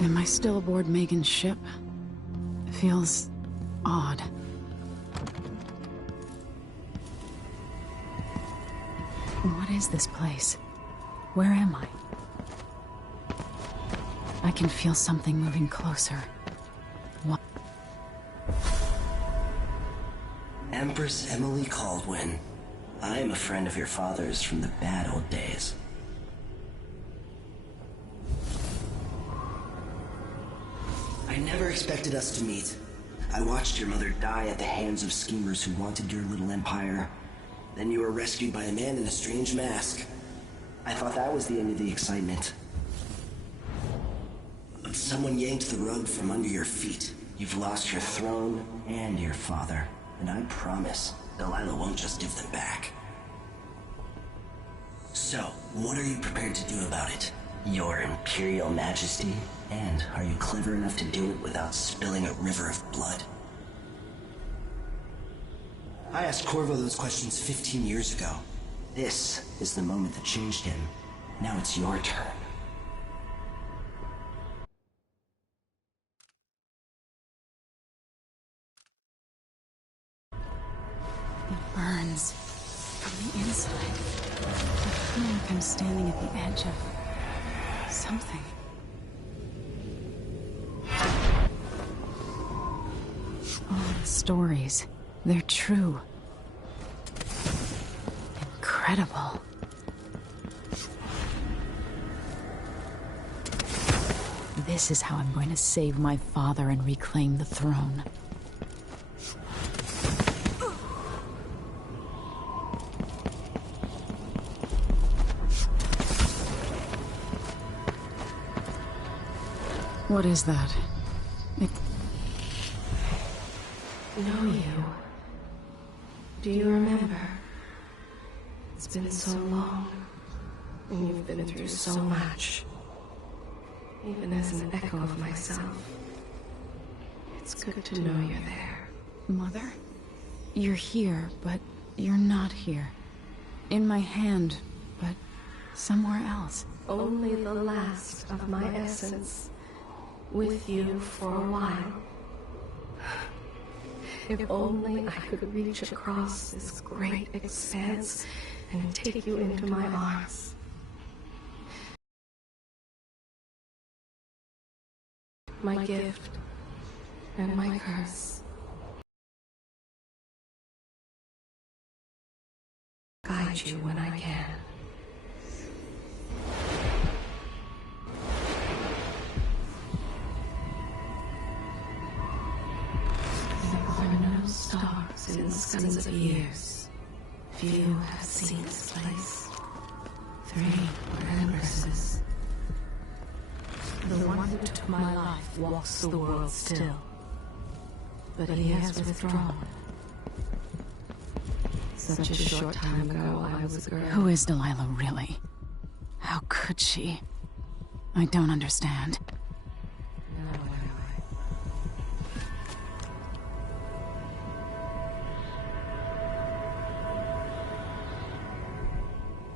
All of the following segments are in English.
Am I still aboard Megan's ship? Feels odd. What is this place? Where am I? I can feel something moving closer. What? Empress Emily Caldwin. I am a friend of your father's from the bad old days. I never expected us to meet. I watched your mother die at the hands of schemers who wanted your little empire. Then you were rescued by a man in a strange mask. I thought that was the end of the excitement. But someone yanked the rug from under your feet. You've lost your throne and your father. And I promise, Delilah won't just give them back. So, what are you prepared to do about it? Your Imperial Majesty? And are you clever enough to do it without spilling a river of blood? I asked Corvo those questions 15 years ago. This is the moment that changed him. Now it's your turn. It burns from the inside. I feel like I'm standing at the edge of something. All the stories, they're true. Incredible. This is how I'm going to save my father and reclaim the throne. What is that? Know you. Do you remember? It's been so long, and you've been through so much. Even as an echo of myself, it's good to know you're there. Mother? You're here, but you're not here. In my hand, but somewhere else. Only the last of my essence, with you for a while. If only I could reach across this great expanse and take you into my arms. My gift and my curse. Guide you when I can. Stars in scans of years. Few have seen this place. 3 were empresses. The one who took my life walks the world still. But he has withdrawn. Such a short time ago, I was a girl. Who is Delilah, really? How could she? I don't understand.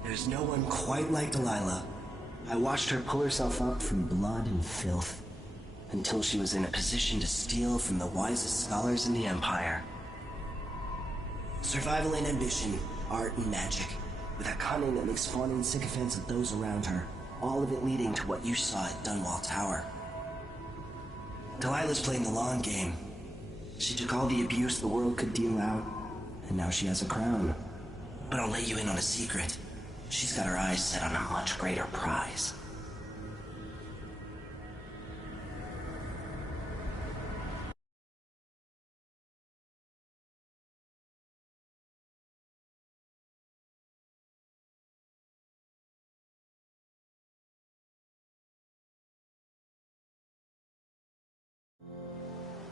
There's no one quite like Delilah. I watched her pull herself up from blood and filth, until she was in a position to steal from the wisest scholars in the Empire. Survival and ambition, art and magic, with a cunning that makes fawning sycophants of those around her, all of it leading to what you saw at Dunwall Tower. Delilah's playing the long game. She took all the abuse the world could deal out, and now she has a crown. But I'll let you in on a secret. She's got her eyes set on a much greater prize.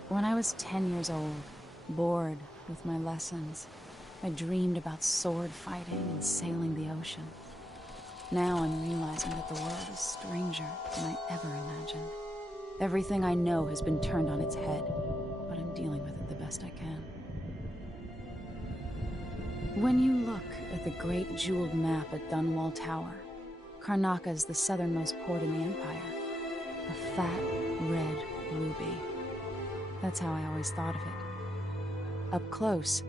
When I was 10 years old, bored with my lessons, I dreamed about sword fighting and sailing the ocean. Now I'm realizing that the world is stranger than I ever imagined. Everything I know has been turned on its head, but I'm dealing with it the best I can. When you look at the great jeweled map at Dunwall Tower, Karnaca is the southernmost port in the Empire. A fat, red ruby. That's how I always thought of it. Up close,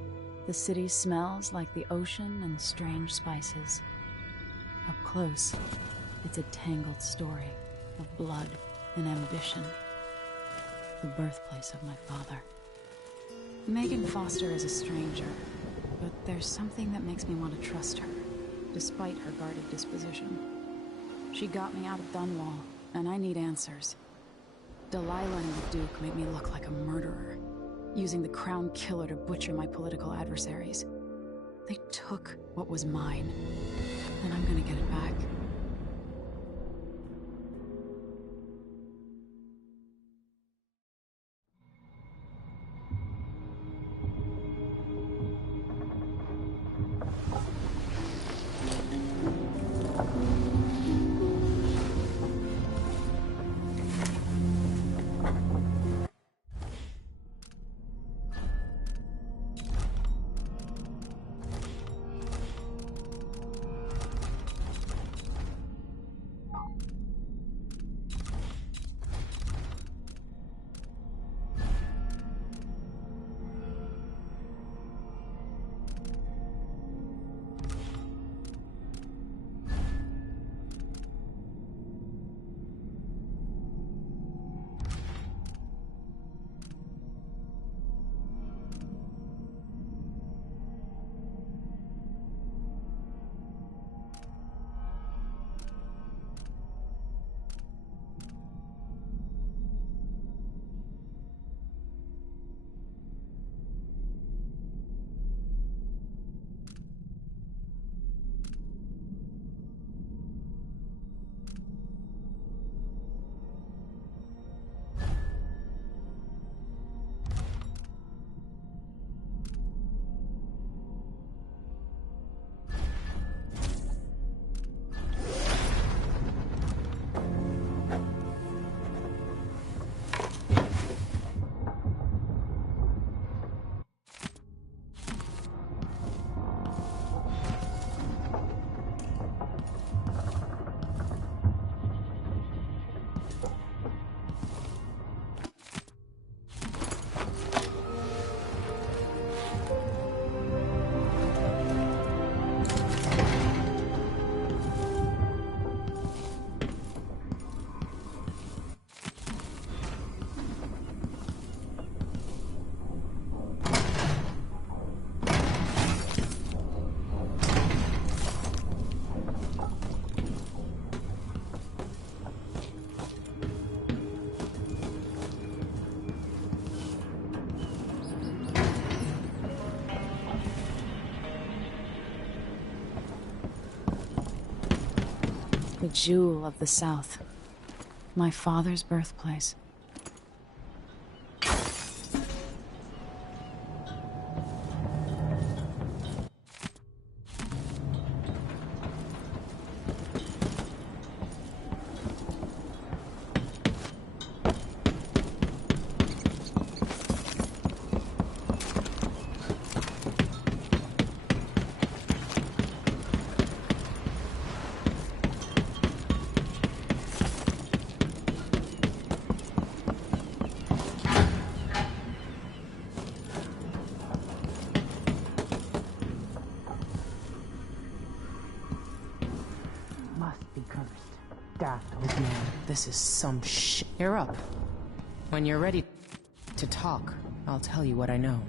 the city smells like the ocean and strange spices. Up close, it's a tangled story of blood and ambition. The birthplace of my father. Megan Foster is a stranger, but there's something that makes me want to trust her, despite her guarded disposition. She got me out of Dunwall, and I need answers. Delilah and the Duke made me look like a murderer, using the Crown Killer to butcher my political adversaries. They took what was mine, and I'm gonna get it back. The jewel of the South. My father's birthplace. This is some shit. You're up. When you're ready to talk, I'll tell you what I know.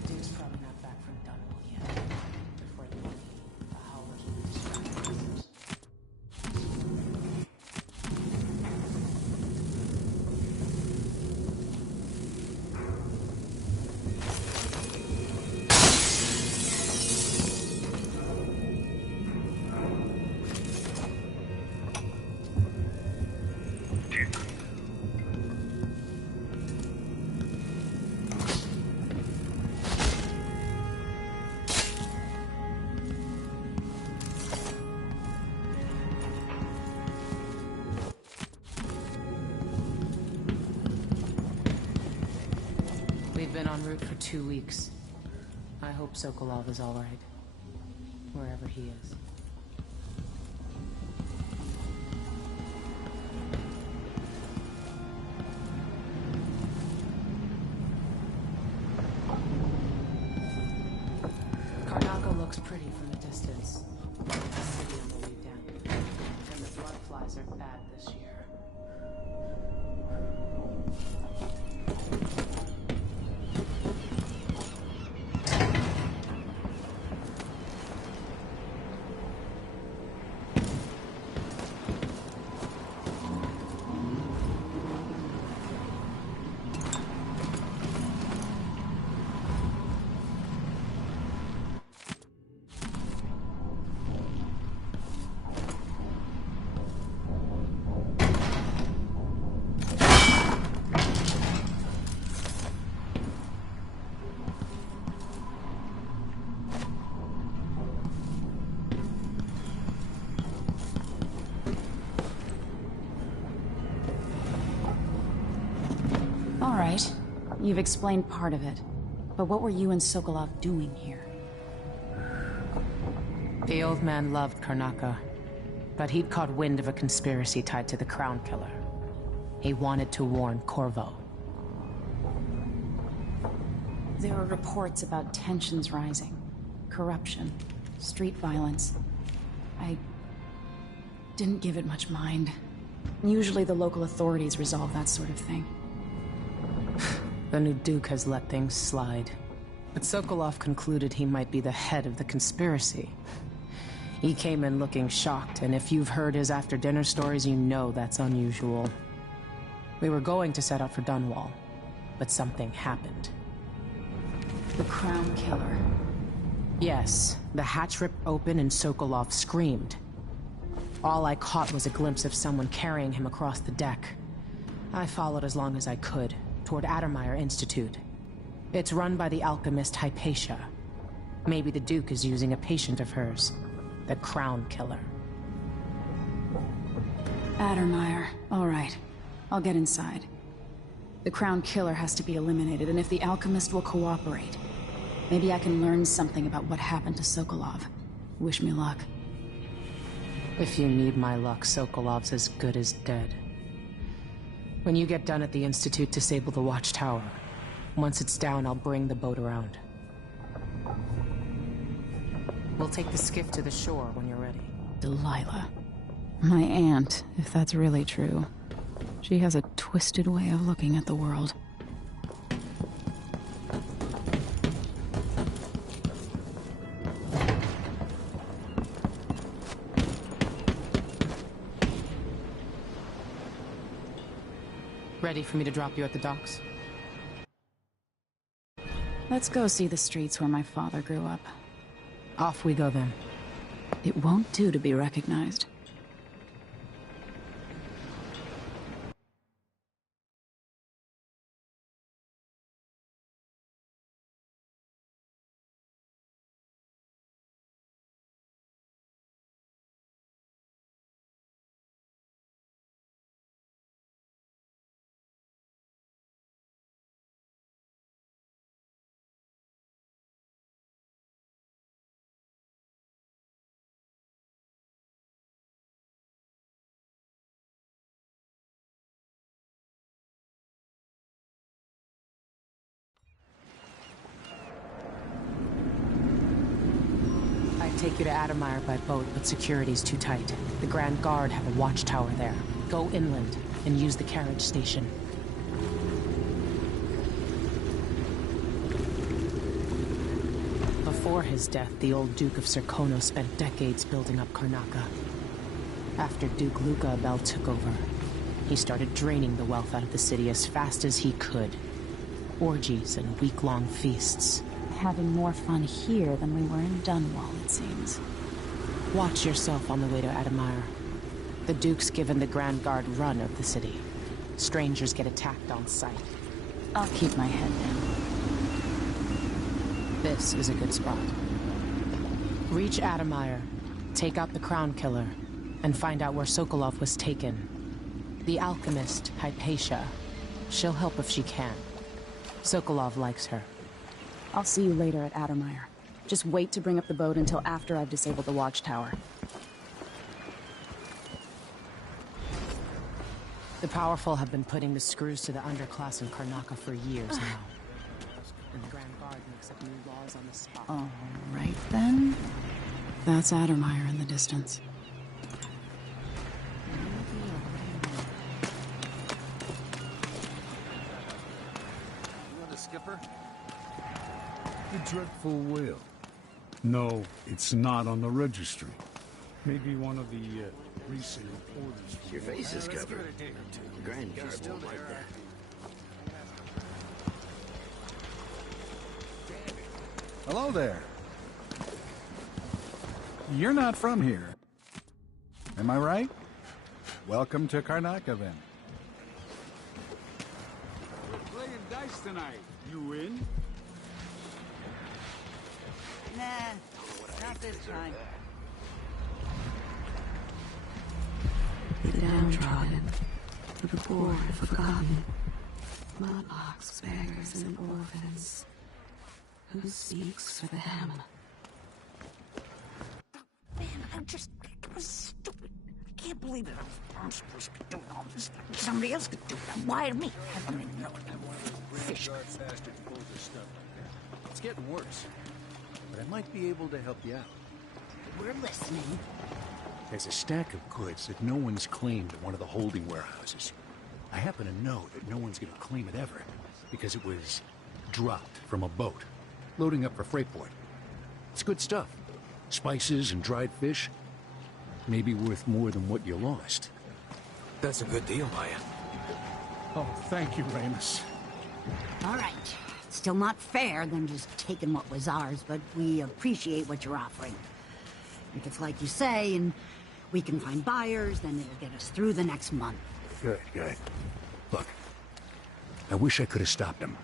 The Duke's probably not back from Dunwall yet. Before the Howlers will be distracted. We've been en route for 2 weeks. I hope Sokolov is all right, wherever he is. Karnaca looks pretty from a distance. The city on the way down. And the blood flies are bad this year. All right. You've explained part of it. But what were you and Sokolov doing here? The old man loved Karnaca, but he'd caught wind of a conspiracy tied to the Crown Killer. He wanted to warn Corvo. There were reports about tensions rising, corruption, street violence. I didn't give it much mind. Usually the local authorities resolve that sort of thing. The new Duke has let things slide. But Sokolov concluded he might be the head of the conspiracy. He came in looking shocked, and if you've heard his after-dinner stories, you know that's unusual. We were going to set out for Dunwall, but something happened. The Crown Killer. Yes, the hatch ripped open and Sokolov screamed. All I caught was a glimpse of someone carrying him across the deck. I followed as long as I could, toward Addermeyer Institute. It's run by the alchemist Hypatia. Maybe the Duke is using a patient of hers, the Crown Killer. Addermeyer. All right. I'll get inside. The Crown Killer has to be eliminated, and if the alchemist will cooperate, maybe I can learn something about what happened to Sokolov. Wish me luck. If you need my luck, Sokolov's as good as dead. When you get done at the Institute, disable the watchtower. Once it's down, I'll bring the boat around. We'll take the skiff to the shore when you're ready. Delilah. My aunt, if that's really true. She has a twisted way of looking at the world. Ready for me to drop you at the docks? Let's go see the streets where my father grew up. Off we go then. It won't do to be recognized. Take you to Addermeyer by boat, but security's too tight. The Grand Guard have a watchtower there. Go inland and use the carriage station. Before his death, the old Duke of Serkonos spent decades building up Karnaca. After Duke Luca Abel took over, he started draining the wealth out of the city as fast as he could. Orgies and week-long feasts. Having more fun here than we were in Dunwall, it seems. Watch yourself on the way to Addermeyer. The Duke's given the Grand Guard run of the city. Strangers get attacked on sight. I'll keep my head down. This is a good spot. Reach Addermeyer, take out the Crown Killer, and find out where Sokolov was taken. The alchemist, Hypatia. She'll help if she can. Sokolov likes her. I'll see you later at Addermire. Just wait to bring up the boat until after I've disabled the watchtower. The powerful have been putting the screws to the underclass in Karnaca for years now. And the Grand Guard makes up new laws on the spot. All right, then. That's Addermire in the distance. You want a skipper? The dreadful whale. No, it's not on the registry. Maybe one of the recent orders. Your face is covered. Grand Guard won't like that. Hello there. You're not from here. Am I right? Welcome to Karnaca, then. We're playing dice tonight. You in? Nah, not this time. The downtrodden, the poor and forgotten, mudlarks, beggars, and orphans. Who speaks for them? Man, I was stupid. I can't believe it. I'm supposed to be doing all this. Somebody else could do it. Why me? I don't even know. Fish. It's getting worse, but I might be able to help you out. We're listening. There's a stack of goods that no one's claimed at one of the holding warehouses. I happen to know that no one's going to claim it ever, because it was dropped from a boat, loading up for Freightport. It's good stuff. Spices and dried fish. Maybe worth more than what you lost. That's a good deal, Maya. Oh, thank you, Ramus. All right. Still not fair, them just taking what was ours, but we appreciate what you're offering. If it's like you say, and we can find buyers, then it'll get us through the next month. Good, good. Look, I wish I could have stopped him.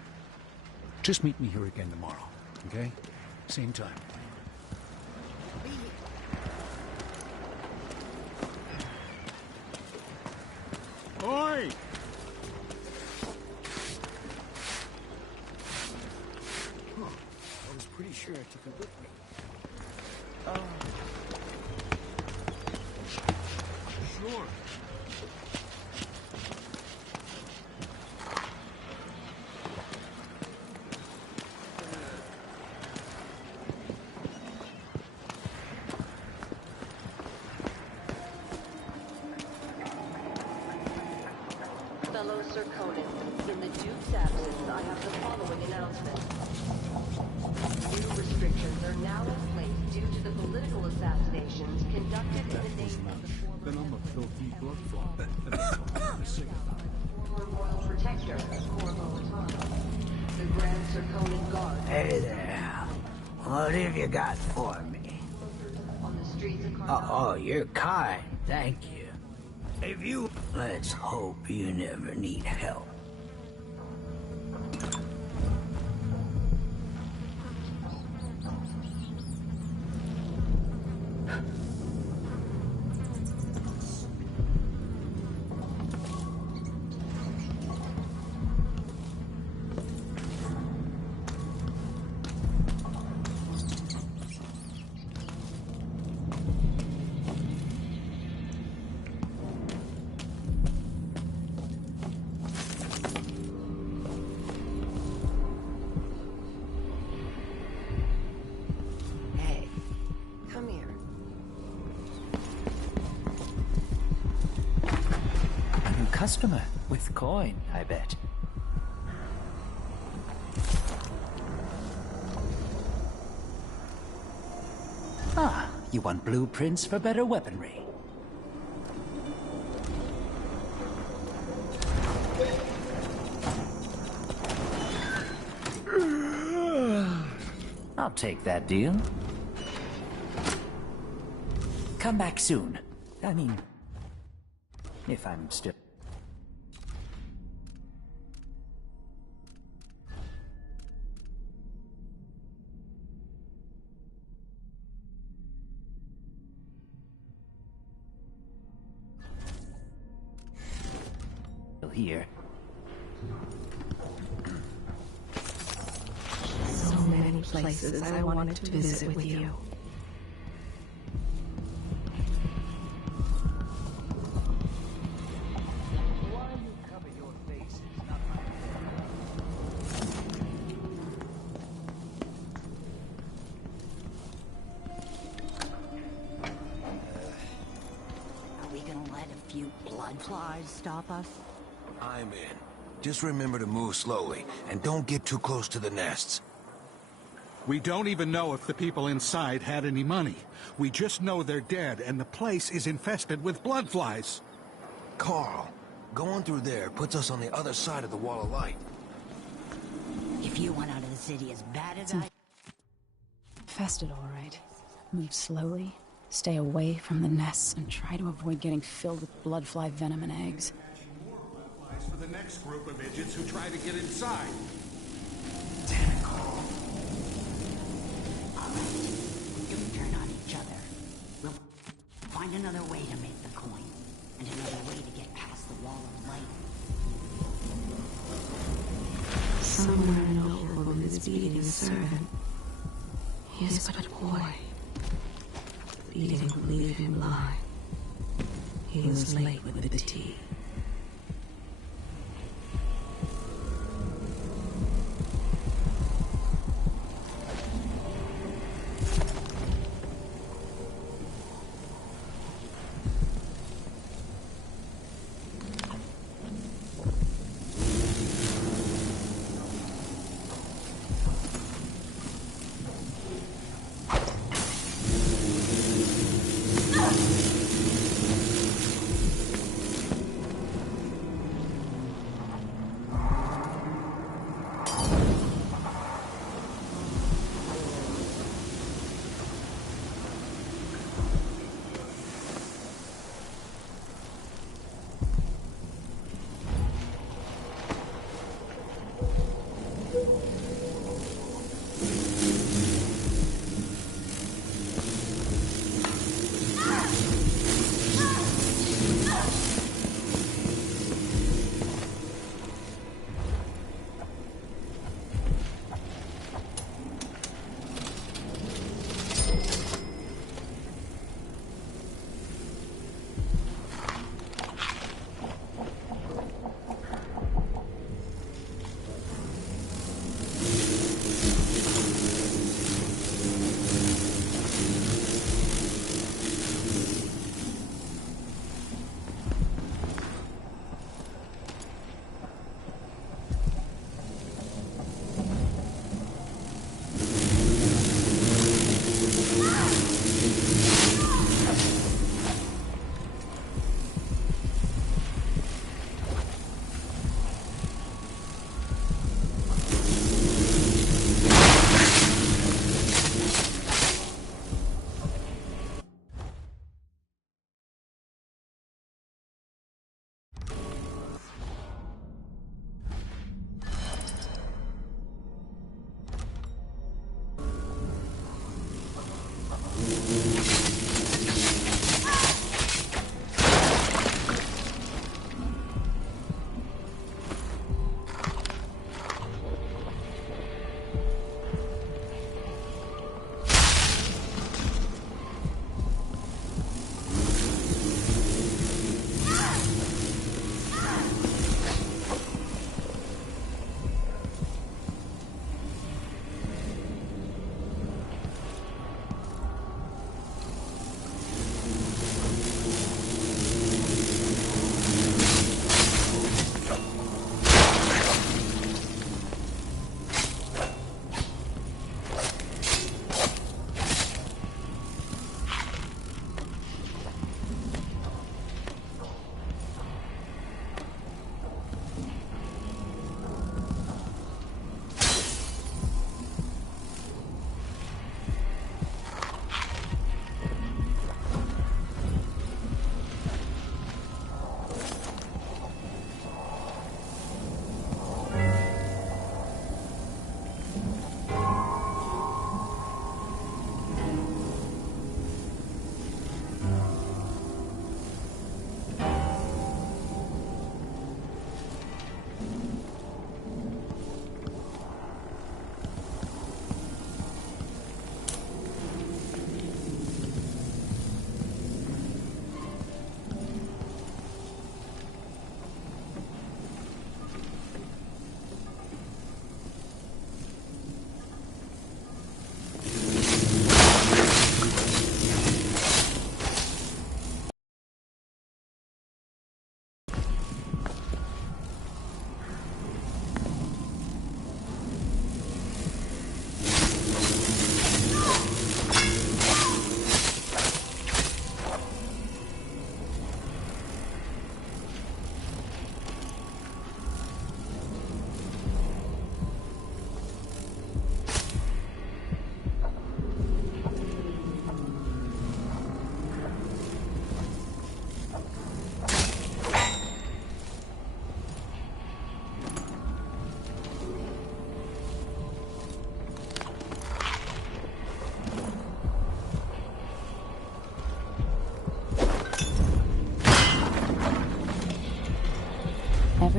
Just meet me here again tomorrow, okay? Same time. Be here. Oi! I was pretty sure I took it with me. Sure. Fellow Sir Conan, in the Duke's absence, I have the following announcement. New restrictions are now in place due to the political assassinations conducted in the name of the Then former I'm a filthy blood clot. former royal protector, Corvo Atano. The Grand Sir Conan Guard Hey there. What have you got for me? on the streets of Karnaca. Oh, you're kind. Thank you. If you... Let's hope you never need help. Hey, come here. A new customer with coin, I bet. Ah, you want blueprints for better weaponry. I'll take that deal. Come back soon. I mean, if I'm still... here. So many places I wanted to visit with you. Are we gonna let a few blood flies stop us? I'm in. Just remember to move slowly, and don't get too close to the nests. We don't even know if the people inside had any money. We just know they're dead, and the place is infested with blood flies. Carl, going through there puts us on the other side of the wall of light. If you want out of the city as bad as I... Infested, all right. Move slowly, stay away from the nests, and try to avoid getting filled with bloodfly venom and eggs. For the next group of idiots who try to get inside. Damn it, Carl. Don't turn on each other. We'll find another way to make the coin, and another way to get past the wall of light. Somewhere an old woman is beating a servant. He is but a boy. Beating will leave him blind. He was late with the tea.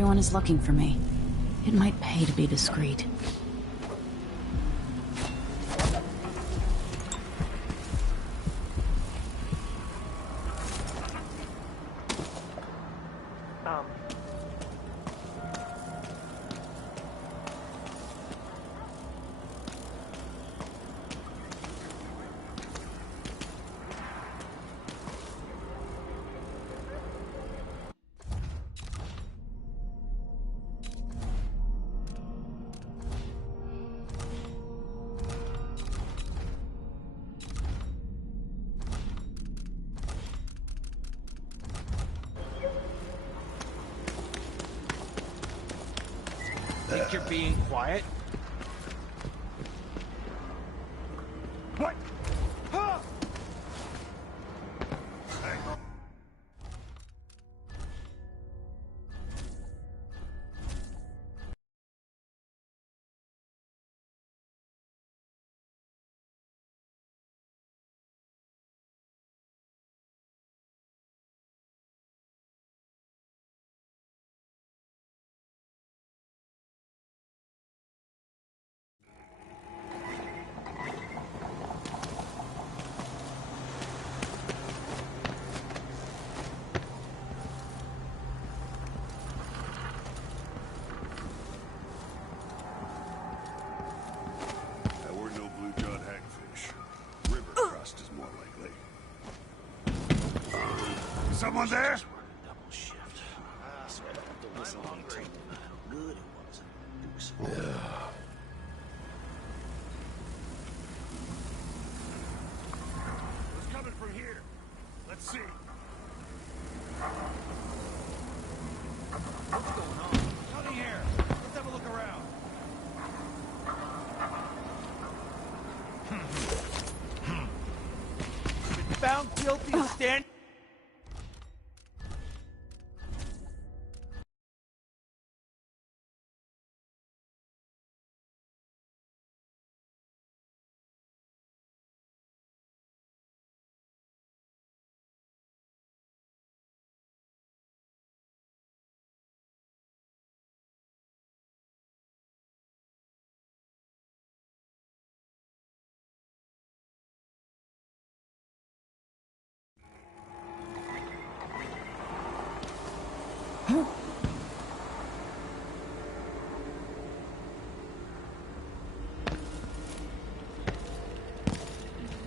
anyone is looking for me, it might pay to be discreet. Think you're being quiet? What? Huh? That were no blue-jawed hagfish. River crust is more likely. Someone there? Double shift. I swear I have to listen when you tell me about how good it was. Do some Who's coming from here? Let's see. What's going on? Come here. Let's have a look around. Been found guilty of stand.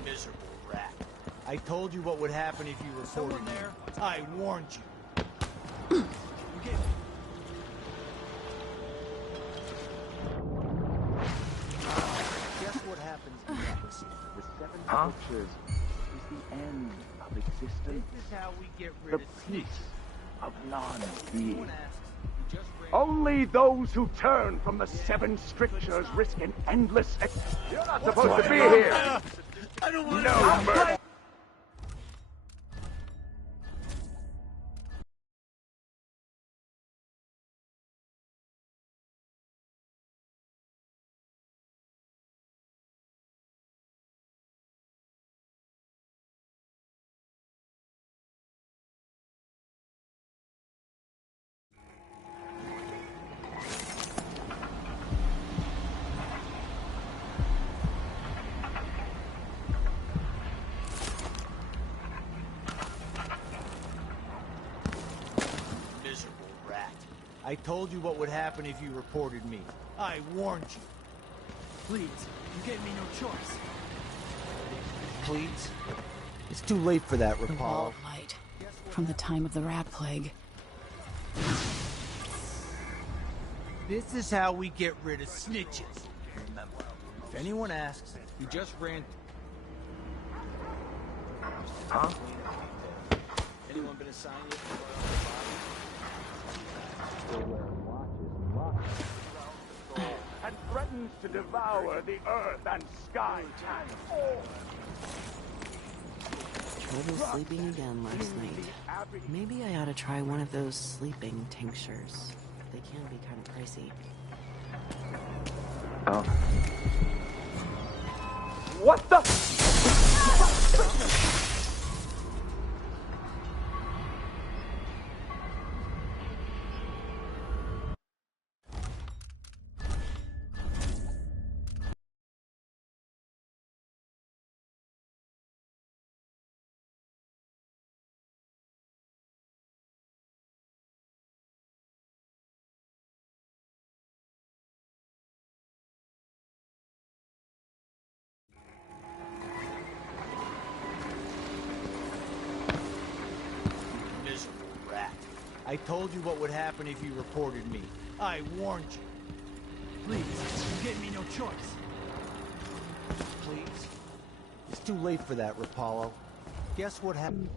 Miserable rat. I told you what would happen if you reported me. I warned you. Okay. Guess what happens next? The seven pictures is the end of existence. This is how we get rid of peace of non-being. Only those who turn from the seven strictures risk an endless. You're not supposed to be here. I don't want No mercy. I told you what would happen if you reported me. I warned you. Please, you gave me no choice. Please? It's too late for that, The wall Rapallo. of light, from the time of the rat plague. This is how we get rid of snitches. Remember, if anyone asks, you just ran... Huh? Anyone been assigned yet? And threatens to devour the earth and sky. Trouble sleeping again last night. Maybe I ought to try one of those sleeping tinctures. They can be kind of pricey. Oh. What the? I told you what would happen if you reported me. I warned you. Please, you gave me no choice. Please? It's too late for that, Rapallo. Guess what happened?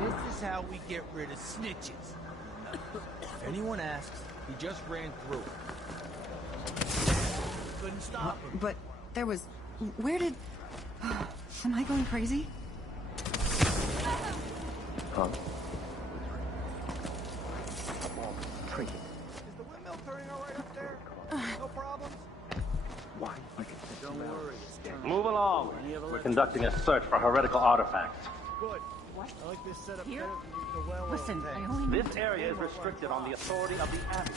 This is how we get rid of snitches. If anyone asks, he just ran through it. Couldn't stop him. But there was... Where did... Am I going crazy? Huh? Is the windmill turning all right up there? No problems? Why? Don't worry, it's getting... Move along. We're conducting a search for heretical artifacts. Good. What? I like this setup Here? better than the well. Listen, I only need This area is restricted on the authority of the Abbey.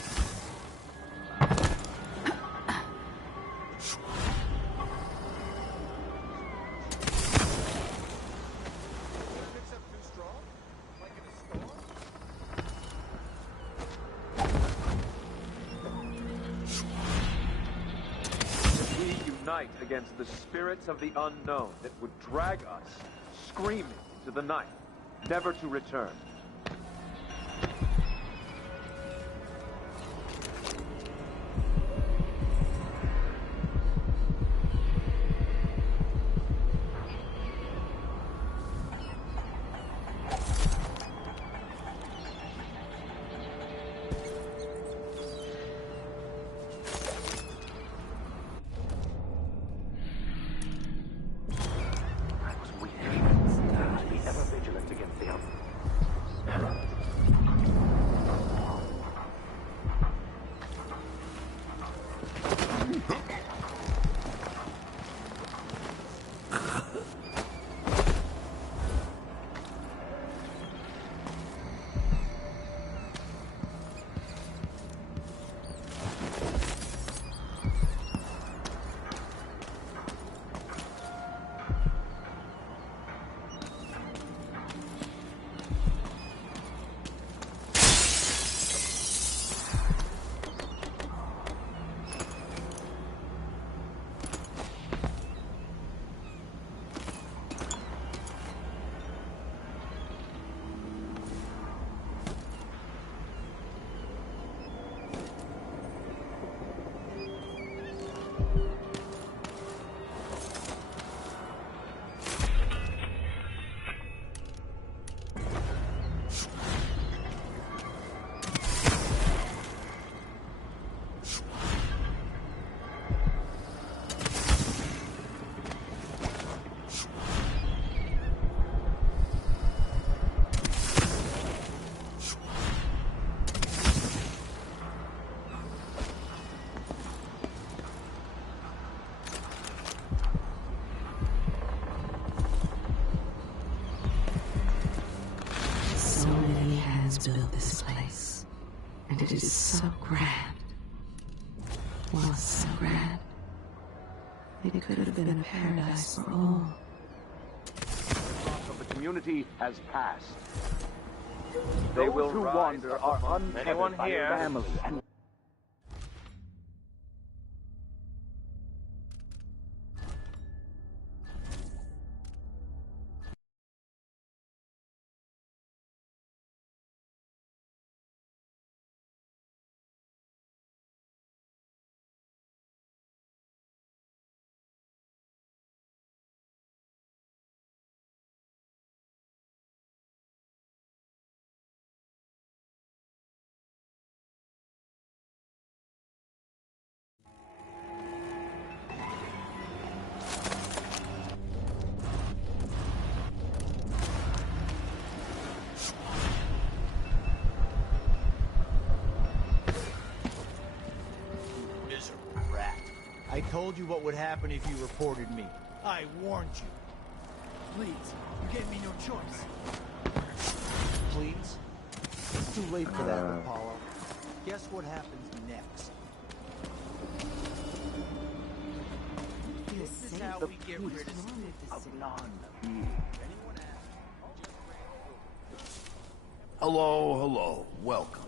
Against the spirits of the unknown that would drag us, screaming, into the night, never to return. Built this place, and it is so grand. Was so grand. It could have been a paradise for all. Of the community has passed. They will who wander are untethered by family and I told you what would happen if you reported me. I warned you. Please, you gave me no choice. Please? It's too late for that, Apollo. Guess what happens next? This is how we get rid of none. Hello, hello. Welcome.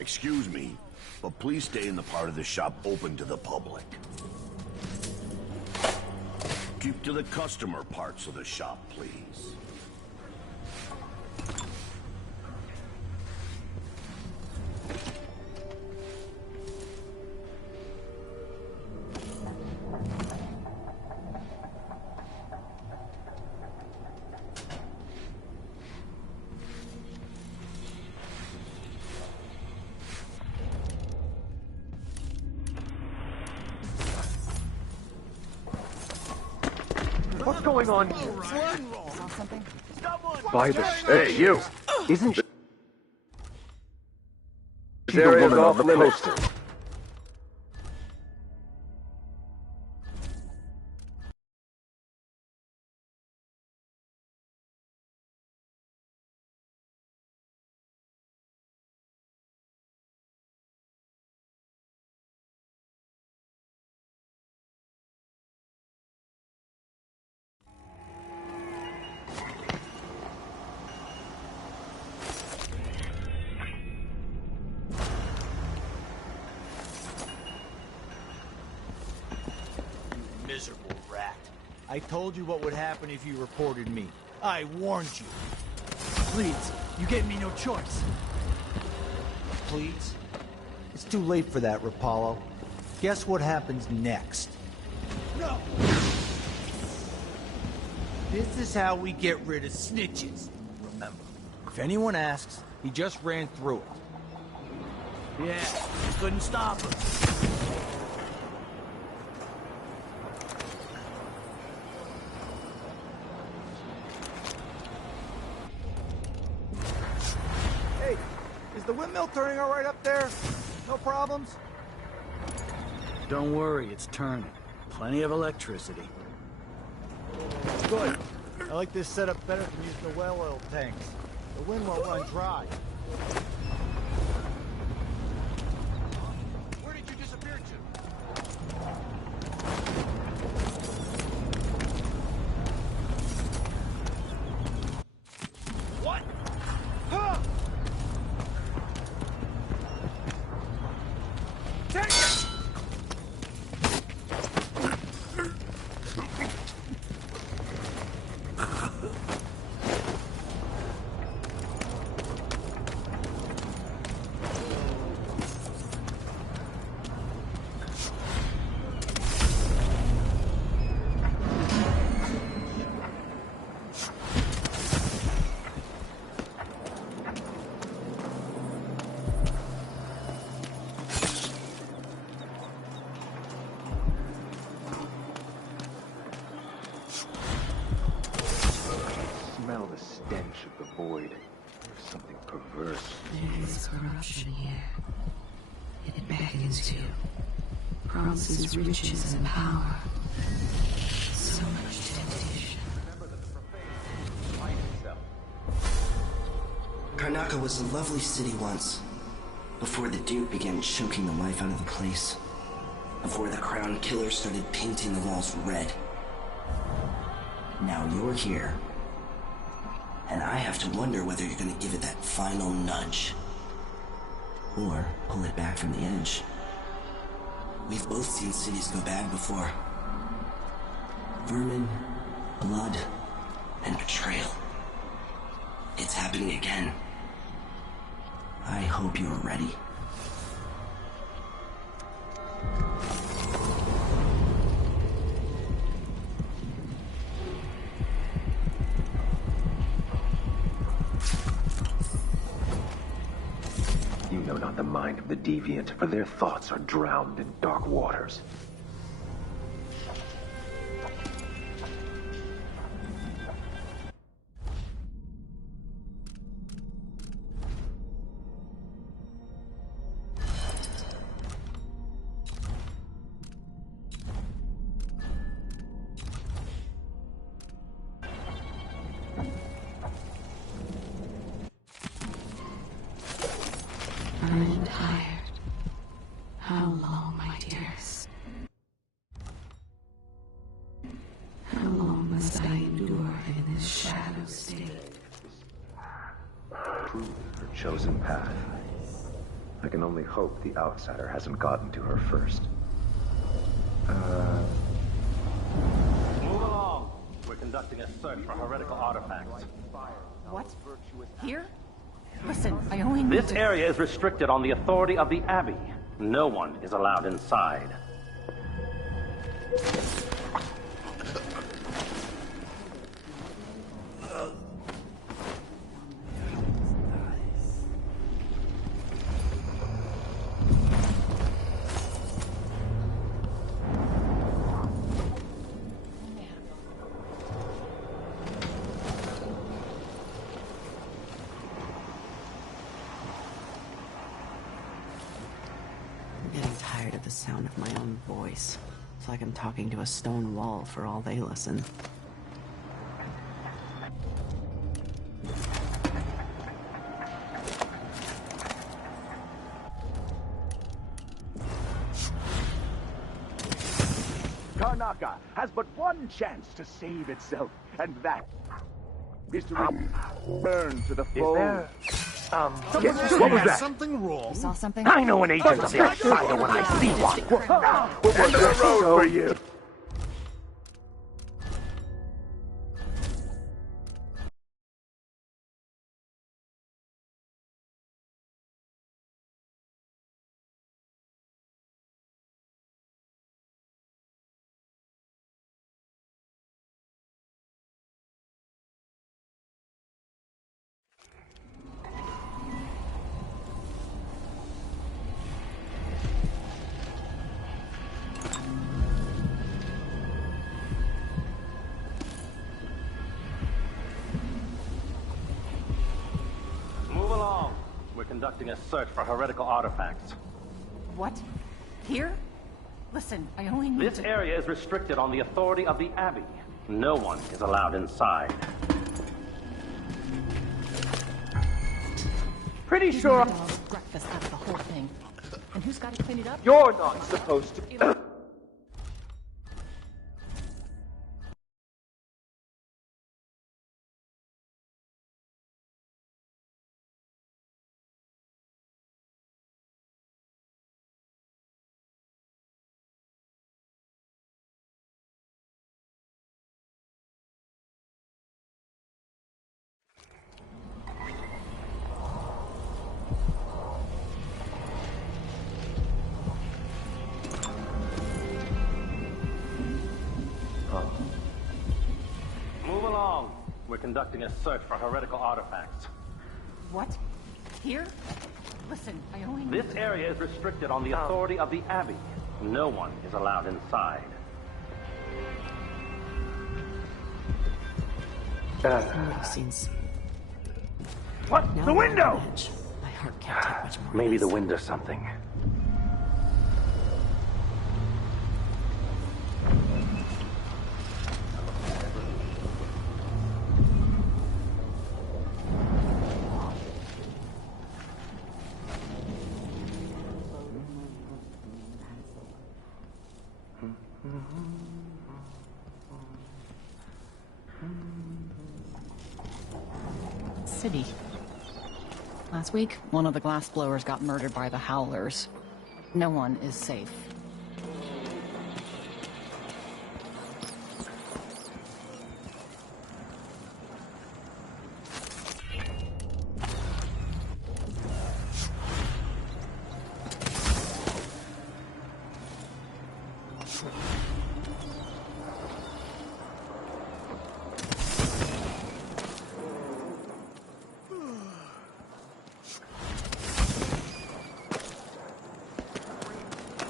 Excuse me, but please stay in the part of the shop open to the public. Keep to the customer parts of the shop, please. What's going on here? Saw something? By the... Hey, you! Isn't she This the area's woman on off the limits. poster? Miserable rat. I told you what would happen if you reported me. I warned you. Please, you gave me no choice. Please? It's too late for that, Rapallo. Guess what happens next? No! This is how we get rid of snitches. Remember, if anyone asks, he just ran through it. Yeah, you couldn't stop him. Hey, is the windmill turning all right up there? No problems? Don't worry, it's turning. Plenty of electricity. Good. I like this setup better than using the well oil tanks. The wind won't run dry. Where did you disappear to? What? Huh! Take it! Smell the stench of the void. There's something perverse. There is corruption here. It beckons you. Promises riches and power. So much temptation. Karnaca was a lovely city once, before the Duke began choking the life out of the place. Before the Crown Killer started painting the walls red. Now you're here, and I have to wonder whether you're gonna give it that final nudge. Or pull it back from the edge. We've both seen cities go bad before. Vermin, blood, and betrayal. It's happening again. I hope you're ready. You know not the mind of the deviant, for their thoughts are drowned in dark waters. I'm tired. How long, my dearest? How long must I endure in this shadow state? Truly her chosen path. I can only hope the outsider hasn't gotten to her first. Move along. We're conducting a search for heretical artifacts. What? Here? Listen, I only need This area is restricted on the authority of the Abbey. No one is allowed inside. I'm getting tired of the sound of my own voice. It's like I'm talking to a stone wall for all they listen. Karnaca has but one chance to save itself, and that is to return to the fold. What was that? Something wrong? You saw something? I know an agent of the outsider when I see one. End of the road for you. Move along. We're conducting a search for heretical artifacts. What? Here? Listen, I only need This area is restricted on the authority of the Abbey. No one is allowed inside. Pretty sure Breakfast out of the whole thing. And who's got to clean it up? you're not supposed to. Move along. We're conducting a search for heretical artifacts. What? Here? Listen, I only need This area is restricted on the authority of the Abbey. No one is allowed inside. I've seen What? Now The I'm on window! edge. My heart can't take much more. Maybe the risk. wind or something. City. Last week, one of the glassblowers got murdered by the Howlers. No one is safe.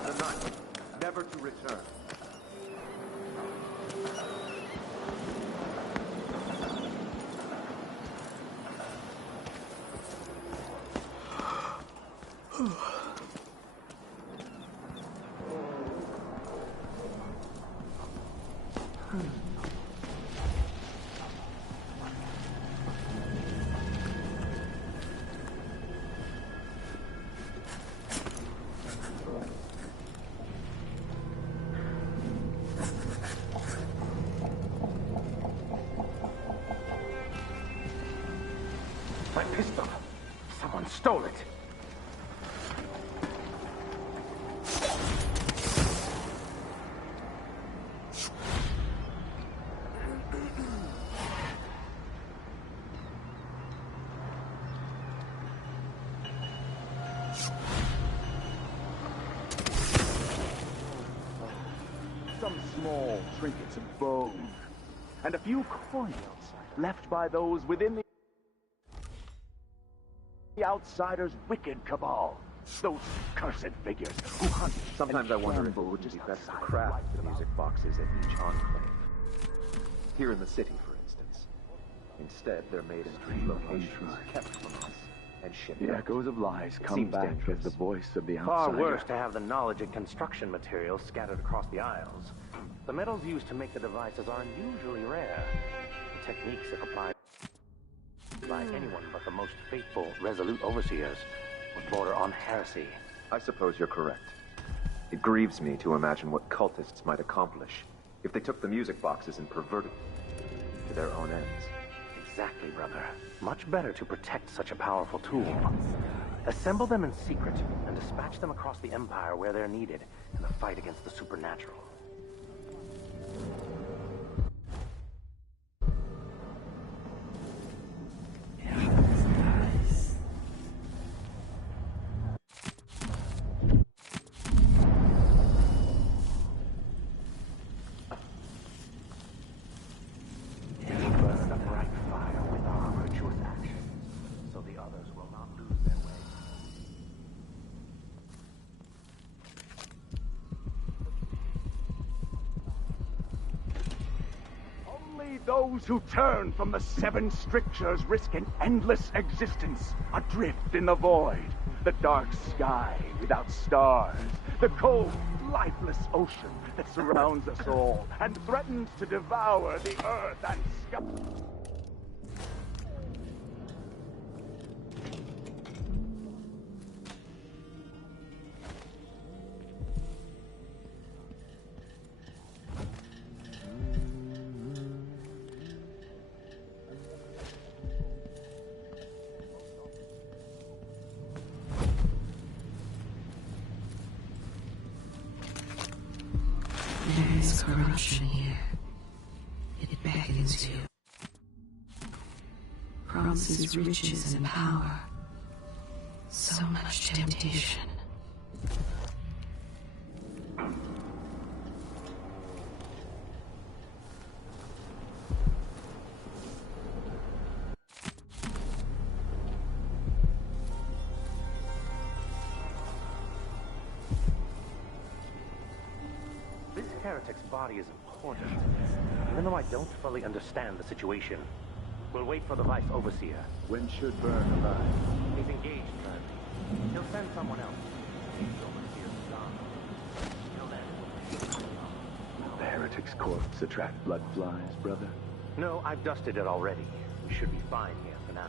The night, never to return. My pistol. Someone stole it. some small trinkets of bone, and a few coins left by those within the Outsiders' wicked cabal. Those cursed figures who hunt. Sometimes I wonder if it would just be best to craft the music boxes at each enclave. Here in the city, for instance. Instead, they're made in 3 locations, kept from us, and shipped The out. echoes of lies It come seems back dangerous. as the voice of the Far outsider. worse to have the knowledge and construction materials scattered across the aisles. The metals used to make the devices are unusually rare. The techniques, if applied by anyone but the most faithful, resolute overseers, would border on heresy. I suppose you're correct. It grieves me to imagine what cultists might accomplish if they took the music boxes and perverted them to their own ends. Exactly, brother. Much better to protect such a powerful tool. Assemble them in secret and dispatch them across the Empire where they're needed in the fight against the supernatural. Burn a bright fire with our virtuous actions, so the others will not lose their way. Only those who turn from the 7 strictures risk an endless existence, adrift in the void, the dark sky without stars, the cold, lifeless ocean that surrounds us all and threatens to devour the earth and sky. There is corruption here. It beckons you. Promises riches and power. So much temptation. This heretic's body is important, even though I don't fully understand the situation. We'll wait for the Vice Overseer. When should Burn arrive? He's engaged currently. He'll send someone else. The Overseer's gone. Till then, The heretic's corpse attract blood flies, brother? no, I've dusted it already. We should be fine here for now.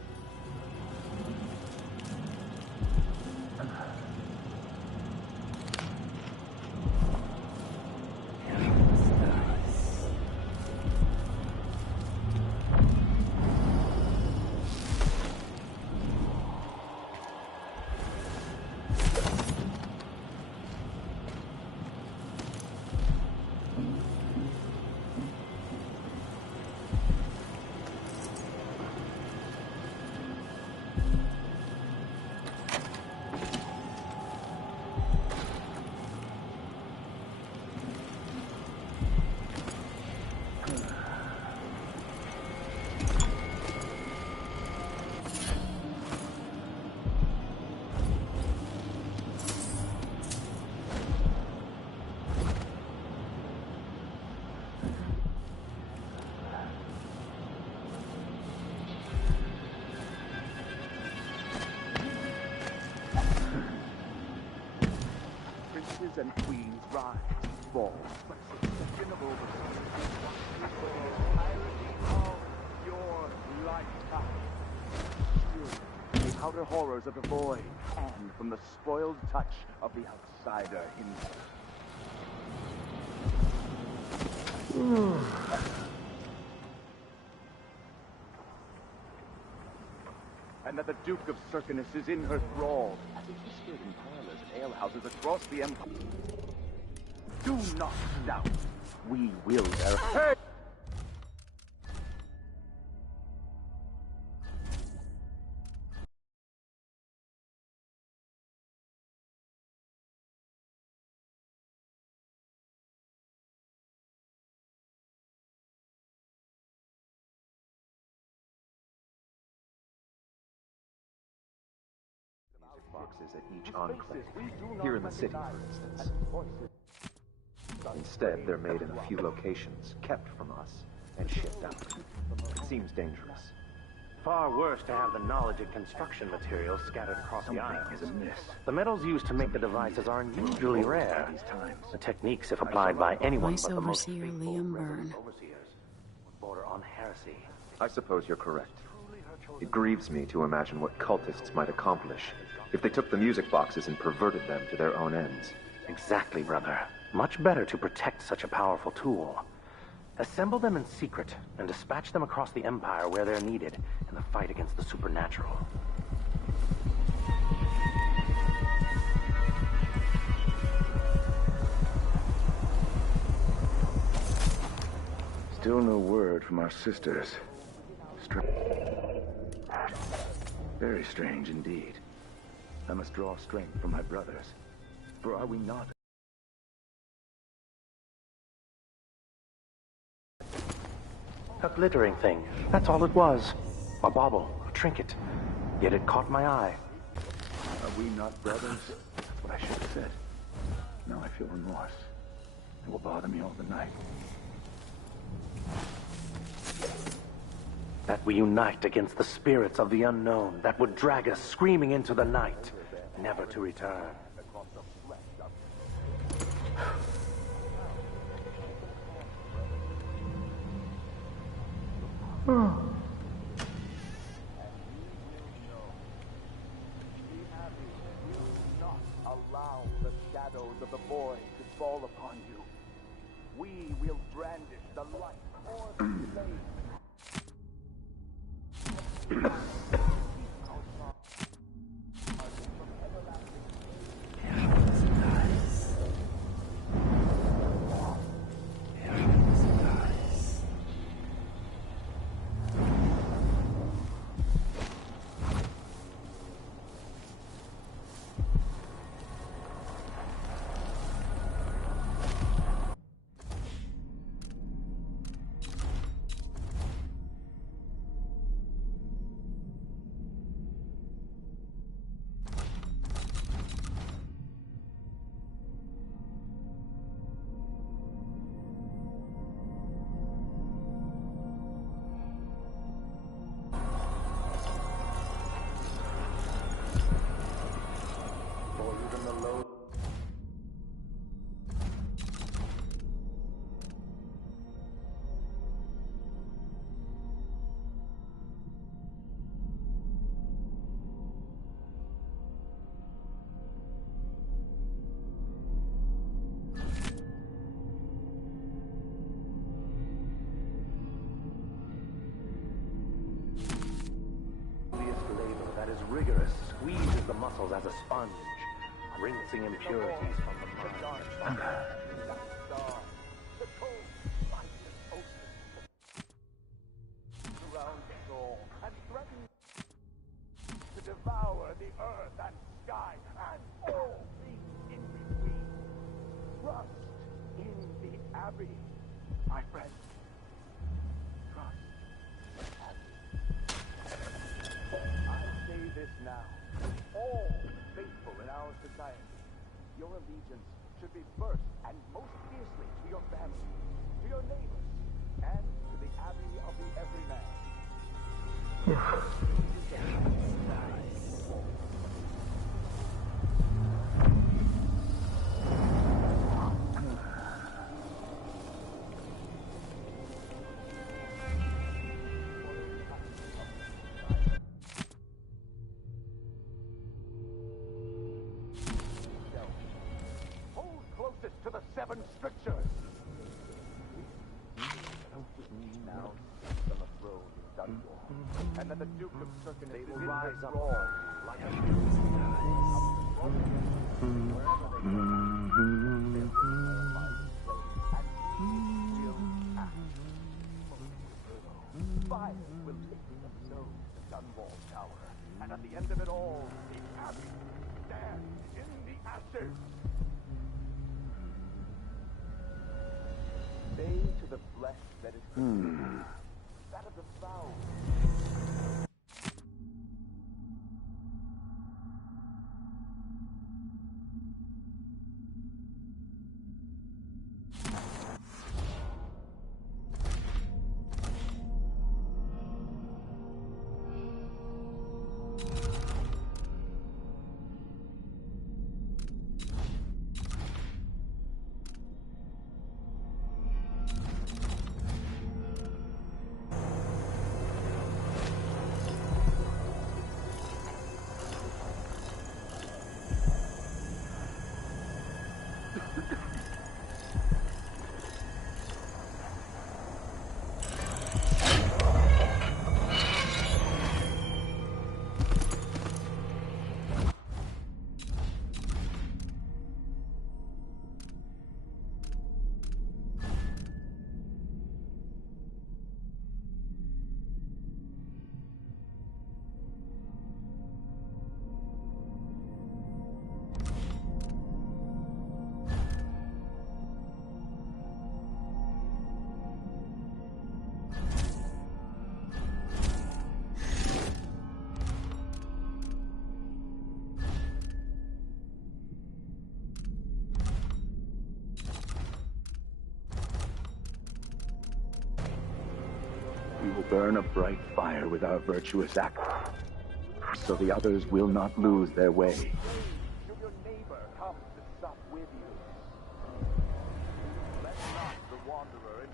Princes and queens rise, fall, but succession of overseers tyranny of your lifetime. Shielded from the outer horrors of the void, and from the spoiled touch of the outsider himself. And that the Duke of Circinus is in her thrall, as if he stood in parlors and alehouses across the empire. Do not doubt. We will their... Hey! boxes at each enclave, here in the city, for instance. Instead, they're made in a few locations, kept from us, and shipped out. It seems dangerous. Far worse to have the knowledge of construction materials scattered across the aisles. The metals used to make the devices are unusually rare. The techniques, if applied by anyone Vice but the most Overseer faithful Liam resident Byrne. overseers would border on heresy. I suppose you're correct. It grieves me to imagine what cultists might accomplish if they took the music boxes and perverted them to their own ends. Exactly, brother. Much better to protect such a powerful tool. Assemble them in secret and dispatch them across the Empire where they're needed in the fight against the supernatural. Still no word from our sisters. Very strange indeed. I must draw strength from my brothers. For are we not? A glittering thing. That's all it was. A bauble, a trinket. Yet it caught my eye. Are we not brothers? That's what I should have said. Now I feel remorse. It will bother me all the night. That we unite against the spirits of the unknown that would drag us screaming into the night, never to return. Allow the shadows of the void to fall upon you. We will brandish the light or the flame. That is rigorous, squeezes the muscles as a sponge, rinsing impurities from the mind. Surrounds us all and threatens to devour the earth and sky and all things in between. Trust in the Abbey, my friend. Trust. This now, all faithful in our society, your allegiance should be first and most fiercely to your family, to your neighbors, and to the Abbey of the Everyman. To the seven strictures. Now on the throne is Dunwall, and that the Duke of Circumstance will rise up like a fire will lick the nose to Dunwall Tower, and at the end of it all, the Abbey stands in the ashes. To the flesh that is that of the foul. We will burn a bright fire with our virtuous act, so the others will not lose their way. Should your neighbor come to sup with you, let not the wanderer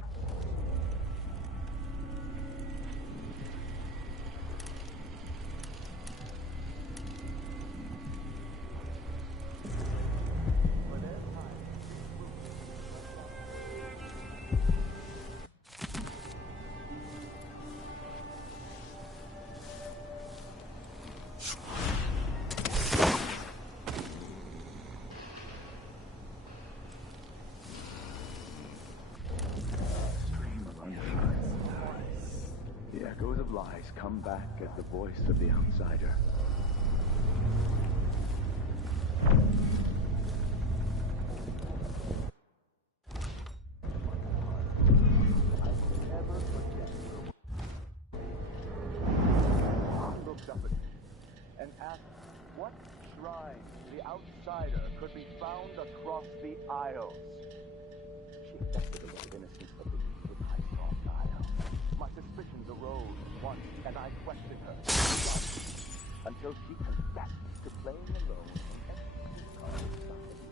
echoes of lies come back as the voice of the outsider. I looked up at me and asked what shrine to the outsider could be found across the Isles. She accepted the of innocence of the with high-crossed Isle. My suspicions arose once, and I questioned her. Until she confessed to playing alone on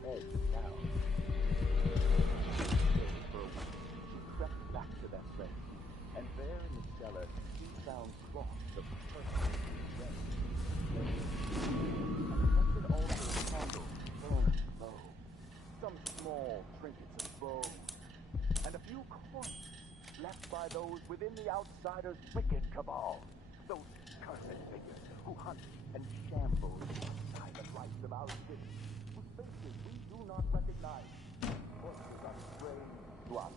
the edge of town. For a week, she crept back to that place, and there in the cellar, she found cloths of perfect red. A collected altar of candles burned low, some small trinkets of bone, and a few coins left by those within the outsider's wicked cabal. Those cursed figures who hunt and shamble in the silent lights of our city, whose faces we do not recognize, voices are strange to us.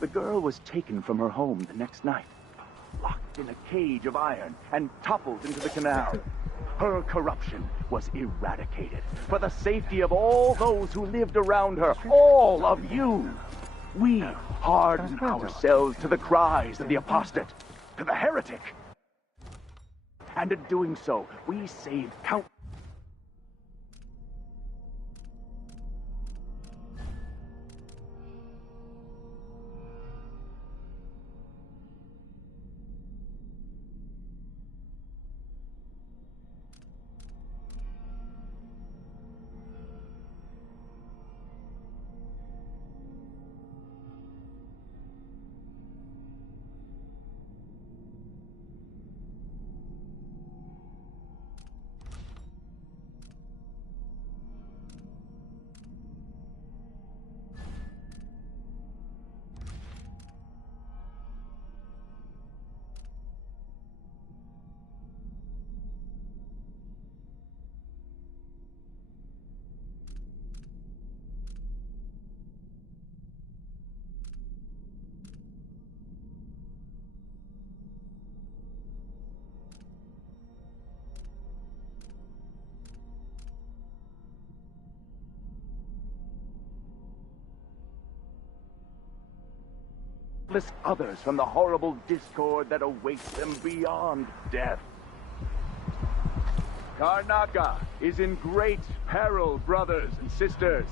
The girl was taken from her home the next night, locked in a cage of iron, and toppled into the canal. Her corruption was eradicated for the safety of all those who lived around her, all of you. We harden ourselves to the cries of the apostate, to the heretic. And in doing so, we save countless. Others from the horrible discord that awaits them beyond death. Karnaca is in great peril, brothers and sisters.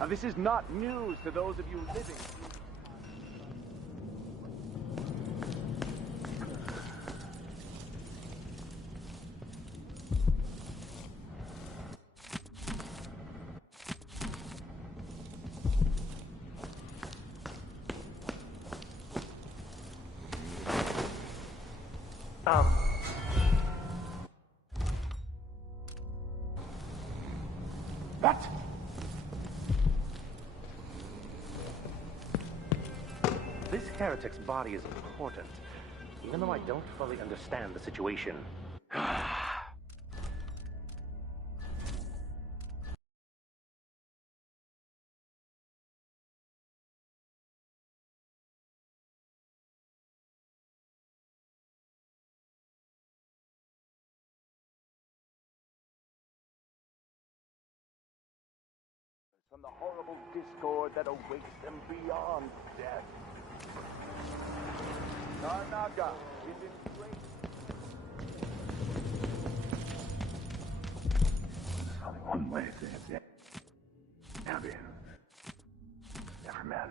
Now, this is not news to those of you living. This heretic's body is important, even though I don't fully understand the situation. From the horrible discord that awaits them beyond death. Karnaga is in great... There's only one way to save the champion. Every man.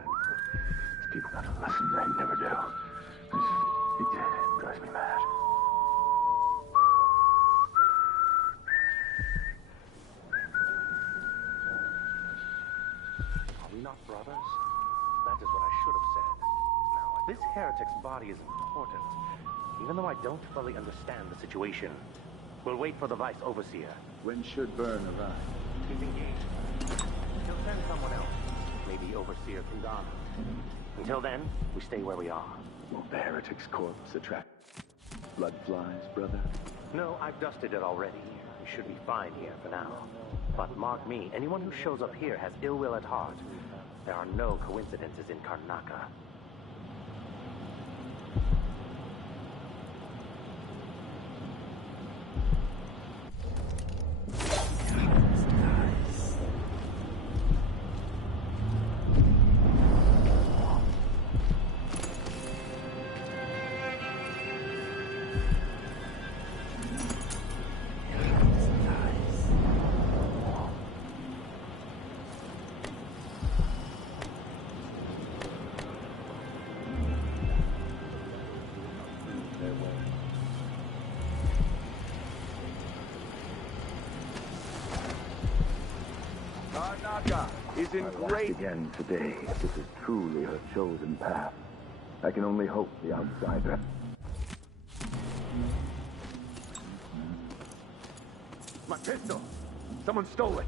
People gotta listen, they never do. He did. It drives me mad. Are we not brothers? That is what I should have said. Now, this heretic's body is important, even though I don't fully understand the situation. We'll wait for the Vice Overseer. When should Byrne arrive? He's engaged. He'll send someone else. Maybe Overseer Kundana. Until then, we stay where we are. Won't the heretic's corpse attract blood flies, brother? No, I've dusted it already. We should be fine here for now. But mark me, anyone who shows up here has ill will at heart. There are no coincidences in Karnaca. Karnaca is in great... Again today, if this is truly her chosen path. I can only hope the outsider... My pistol! Someone stole it!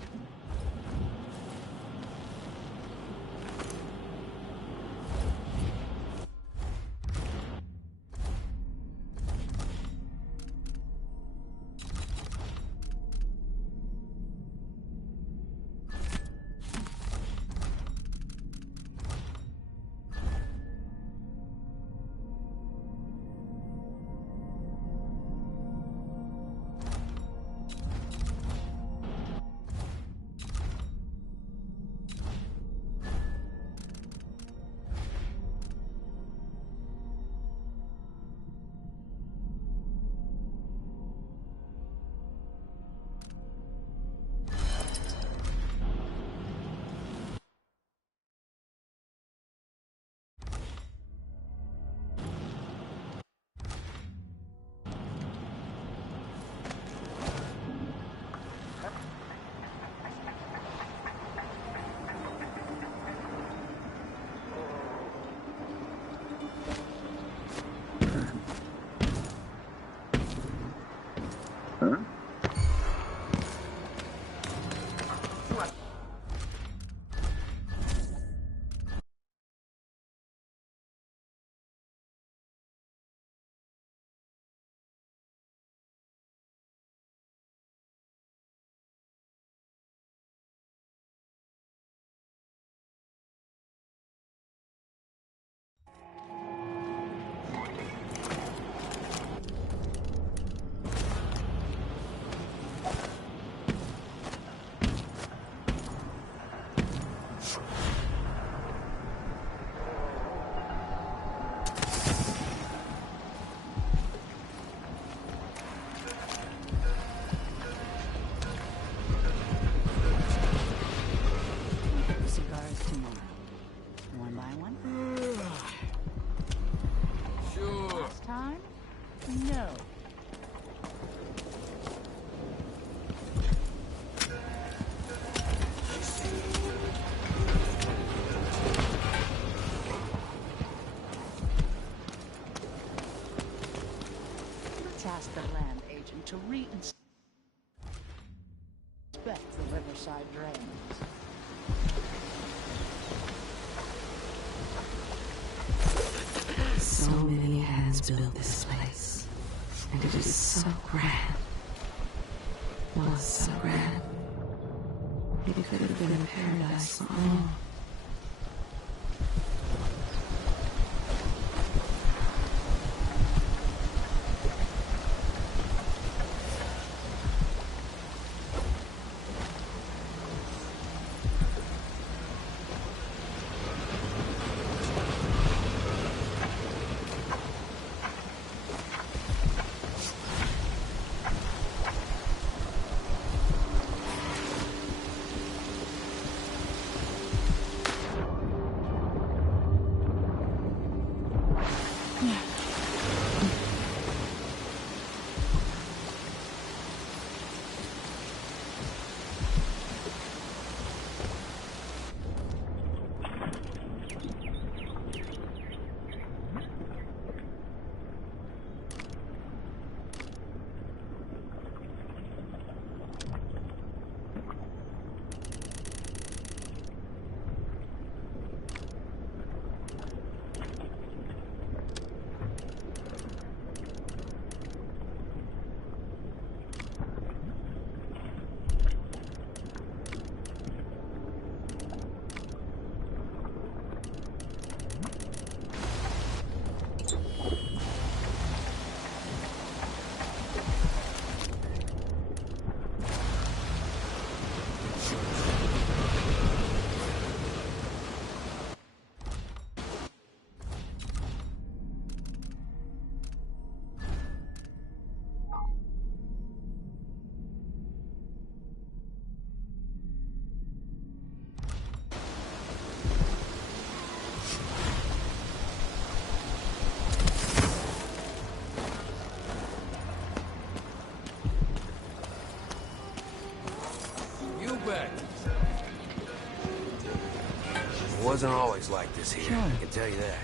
Ask the land agent to reinspect the riverside drains. humans built this place, and it is so grand. Was so grand. It could have been a paradise for all. It wasn't always like this here, I can tell you that.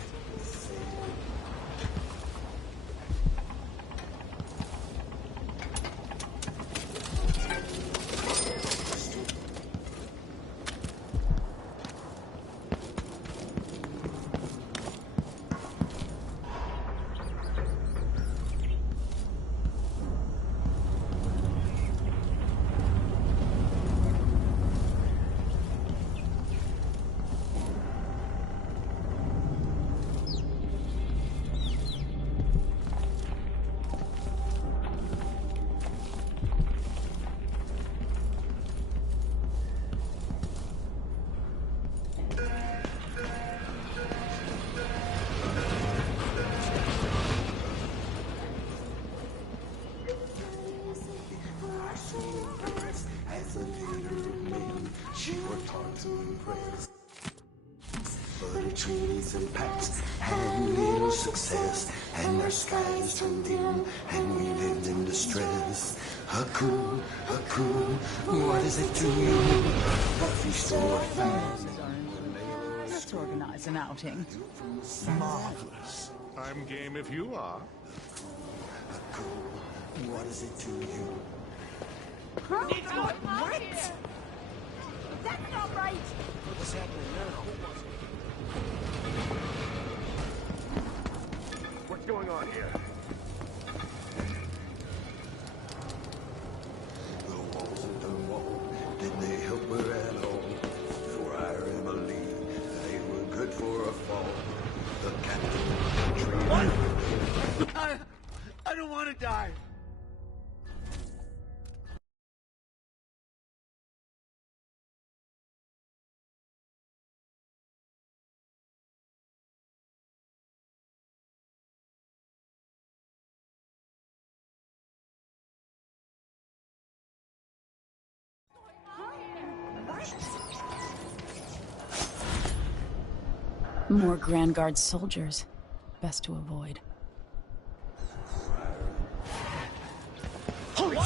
Trees and packs and little success, and our skies turned dim, and we lived in distress. Hakun, Hakun, what is it to you? A feast or a famine? Let's organize an outing. Marvelous. I'm game if you are. Hakun, what is it to you? What? That's not right! What's happening now? What's going on here? The walls of the wall, did they help her at all? For I really believe they were good for a fall. The captain of the tree. I don't want to die. More Grand Guard soldiers. Best to avoid. Holy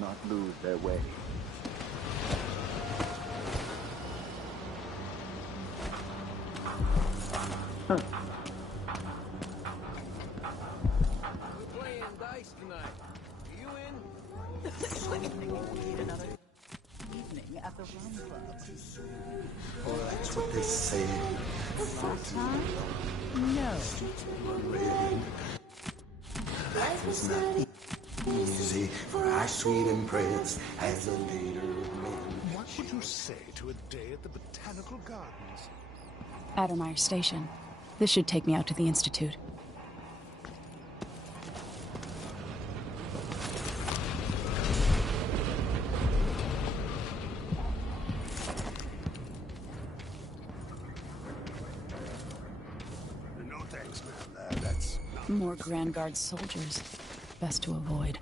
not lose their way. We're playing dice tonight. Are you in? Another evening at the Rum Club. Well, that's what they say. Part-time? No. Life was not easy, for I sweet empress as a leader of men. What would you say to a day at the Botanical Gardens? Addermeyer Station. This should take me out to the Institute. No thanks, man. That's not... More Grand Guard soldiers. Best to avoid.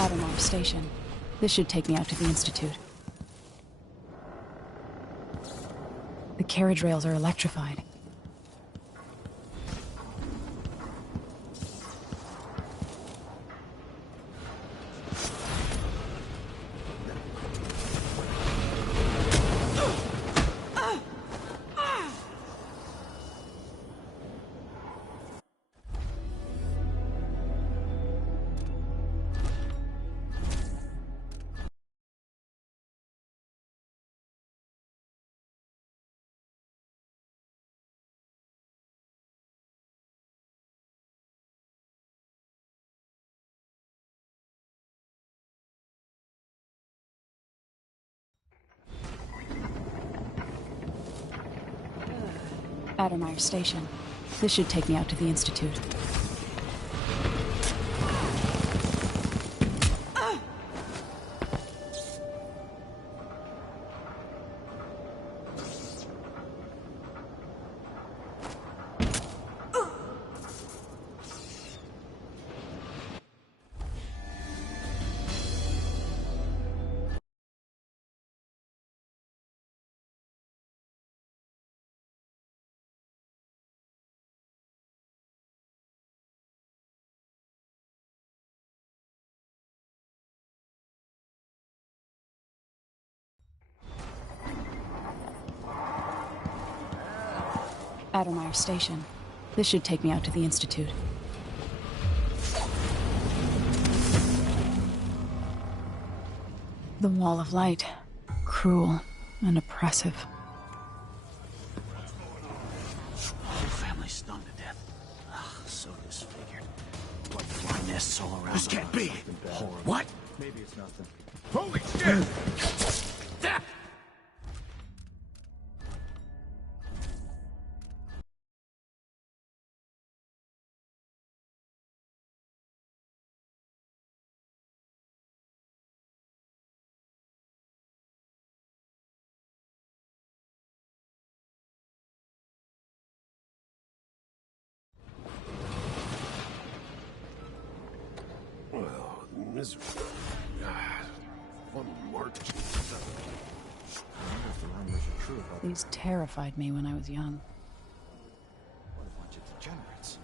Addermeyer Station. This should take me out to the Institute. The carriage rails are electrified. Addermeyer Station. This should take me out to the Institute. Addermeyer Station. This should take me out to the Institute. The Wall of Light. Cruel and oppressive. Whole family stung to death. Ugh, so disfigured. Like fly nests all around. This can't be. What? Maybe it's nothing. Holy shit! Oh, misery. One more. These terrified me when I was young. What a bunch of degenerates.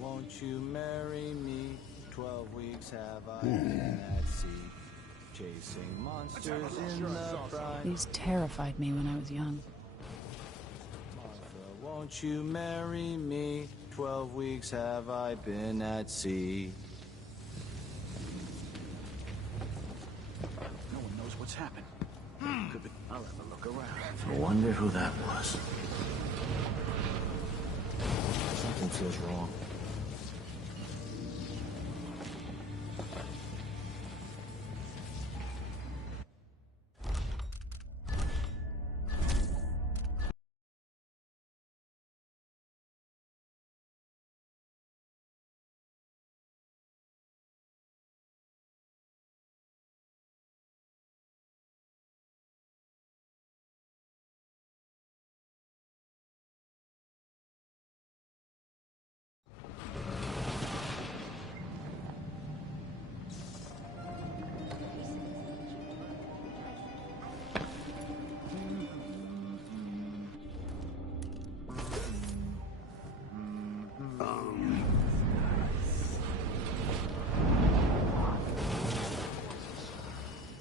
Won't you marry me? 12 weeks have I been at sea, chasing monsters in the brine. These terrified me when I was young. Martha, won't you marry me? 12 weeks have I been at sea. No one knows what's happened. Could be. I'll have a look around. I wonder who that was. Something feels wrong.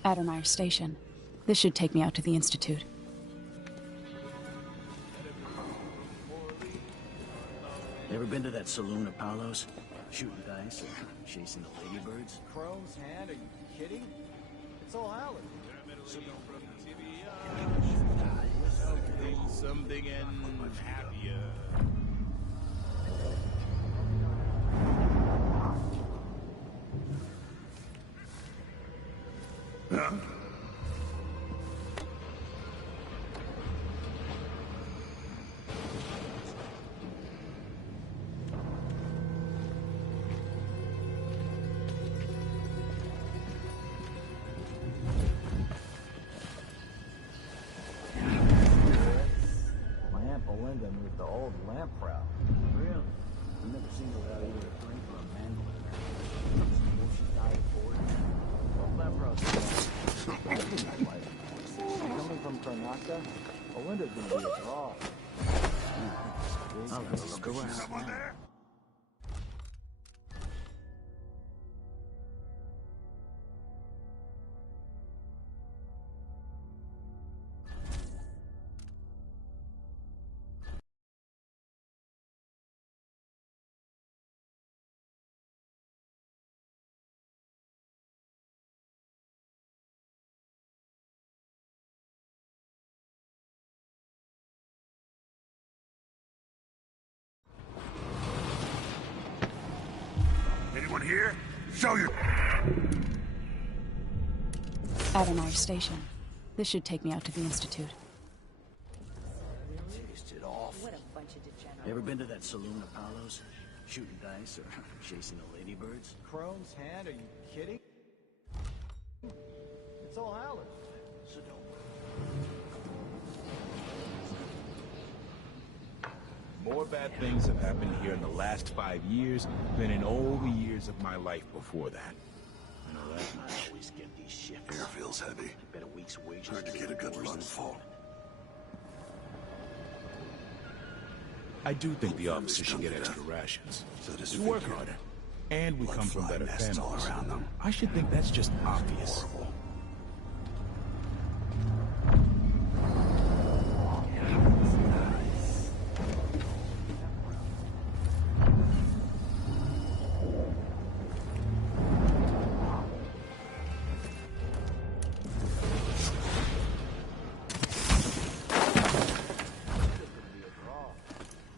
Adonai Station. This should take me out to the Institute. Ever been to that saloon, Apollo's? Shooting dice or chasing the ladybirds? Chrome's hand? Are you kidding? It's all Howard. Something and happier. Huh? My Aunt Belinda moved the old lamp route. Really? I've never seen her without either a drink or a mandolin. Will she die for it? Old lamp route. Coming from Karnataka, Belinda's gonna be a draw. I'll have a look around. Someone there? Anyone here? Show your... Adonai Station. This should take me out to the Institute. Tasted awful. What a bunch of degenerates. Ever been to that saloon, Apollo's? Shooting dice or chasing the ladybirds? Chrome's hand? Are you kidding? It's all Howard. So don't. More bad things have happened here in the last 5 years than in all the years of my life before that. I know that I much. always get these shifts. Air feels heavy. Bet a week's wages. Hard to get a good lungful. I do think the officers should get extra rations. We work harder, and we come from better families. All around them. I should think that's just obvious. Horrible.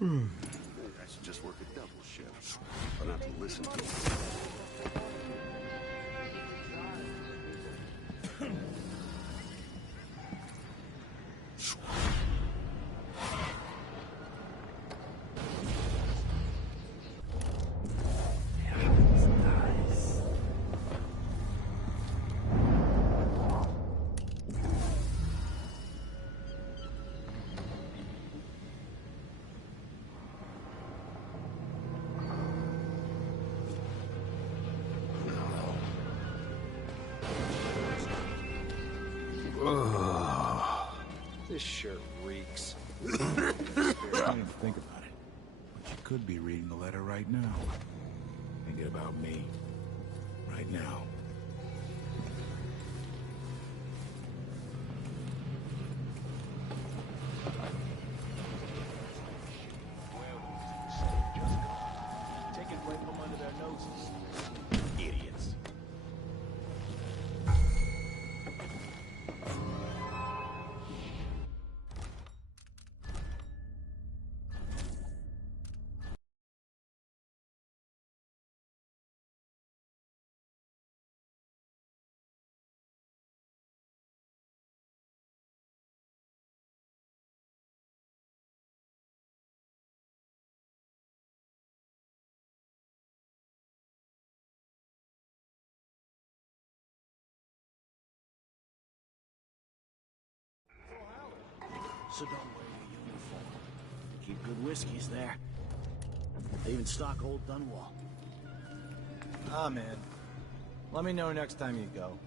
I should just work a double shift. I don't have to listen to them. This shirt reeks. I didn't think about it. But you could be reading the letter right now. Thinking about me. right now. Take it right from under their noses. Idiots. So don't wear your uniform. Keep good whiskeys there. They even stock old Dunwall. Ah, man. Let me know next time you go.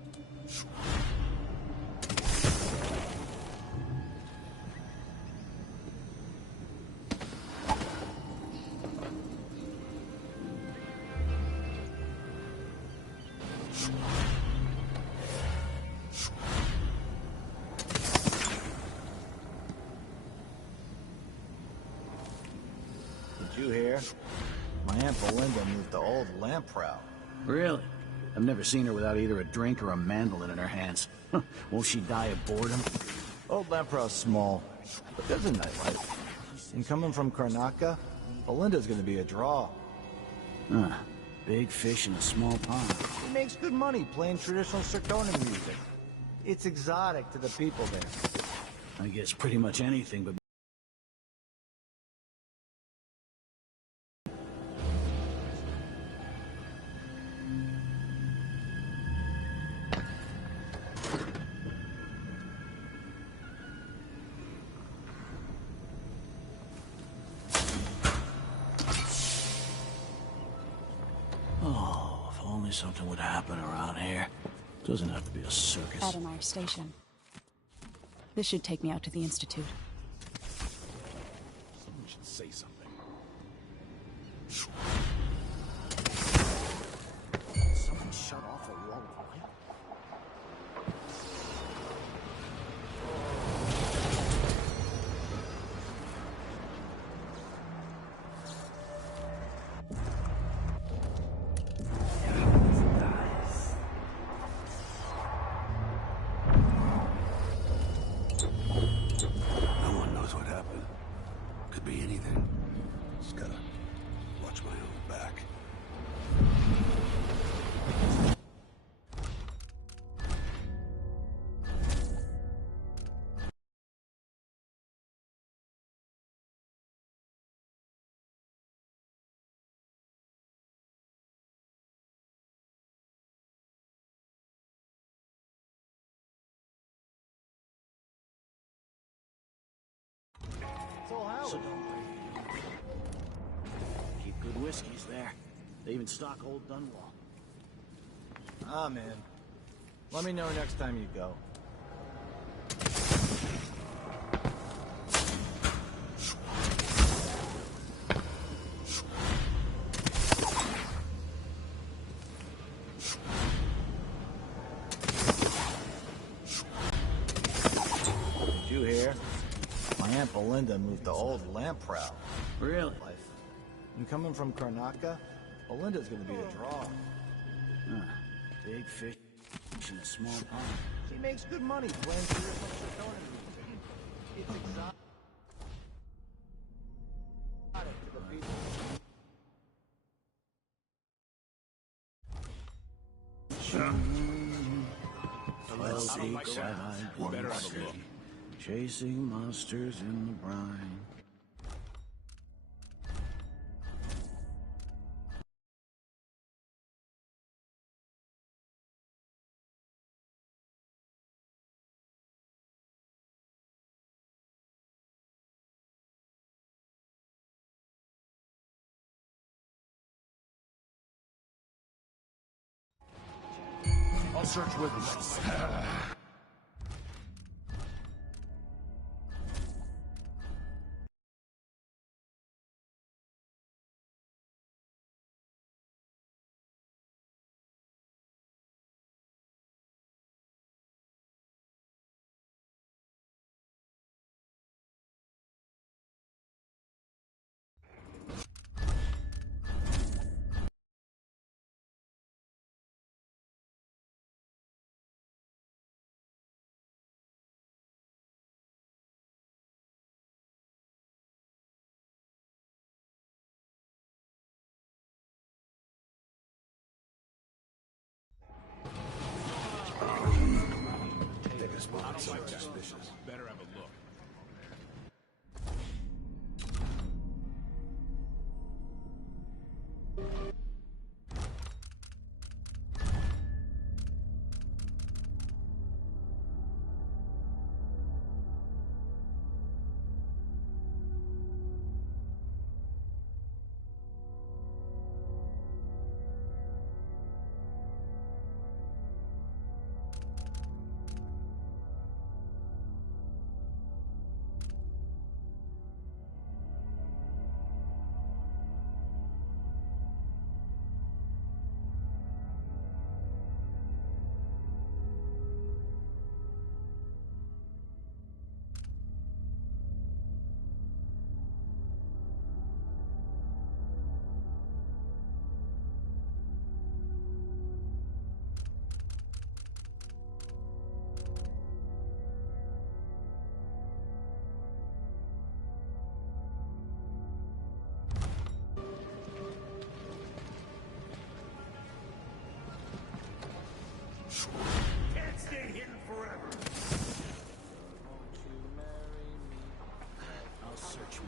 Did you hear? My Aunt Belinda moved to old Lamprow. Really? I've never seen her without either a drink or a mandolin in her hands. Won't she die of boredom? Old Lamprow's small, but there's a nightlife. And coming from Karnaka, Belinda's gonna be a draw. Huh. Big fish in a small pond. He makes good money playing traditional Serkonan music. It's exotic to the people there. I guess pretty much anything but... Oh, if only something would happen around here. Doesn't have to be a circus. Adamire Station. This should take me out to the Institute. Someone should say something. Someone shut off a wall of light? No one knows what happened. Could be anything. Just gotta watch my own back. So don't worry. Keep good whiskeys there. They even stock old Dunwall. Ah, man. Let me know next time you go. Did you hear? My Aunt Belinda moved to old Lamprow. Really? And coming from Karnaka, Belinda's gonna be a draw. Huh. Big fish in a small pond. She makes good money playing traditional Serkonan music. It's exotic to the people. Chasing monsters in the brine. I'll search with him. Can't stay hidden forever. I'll search you.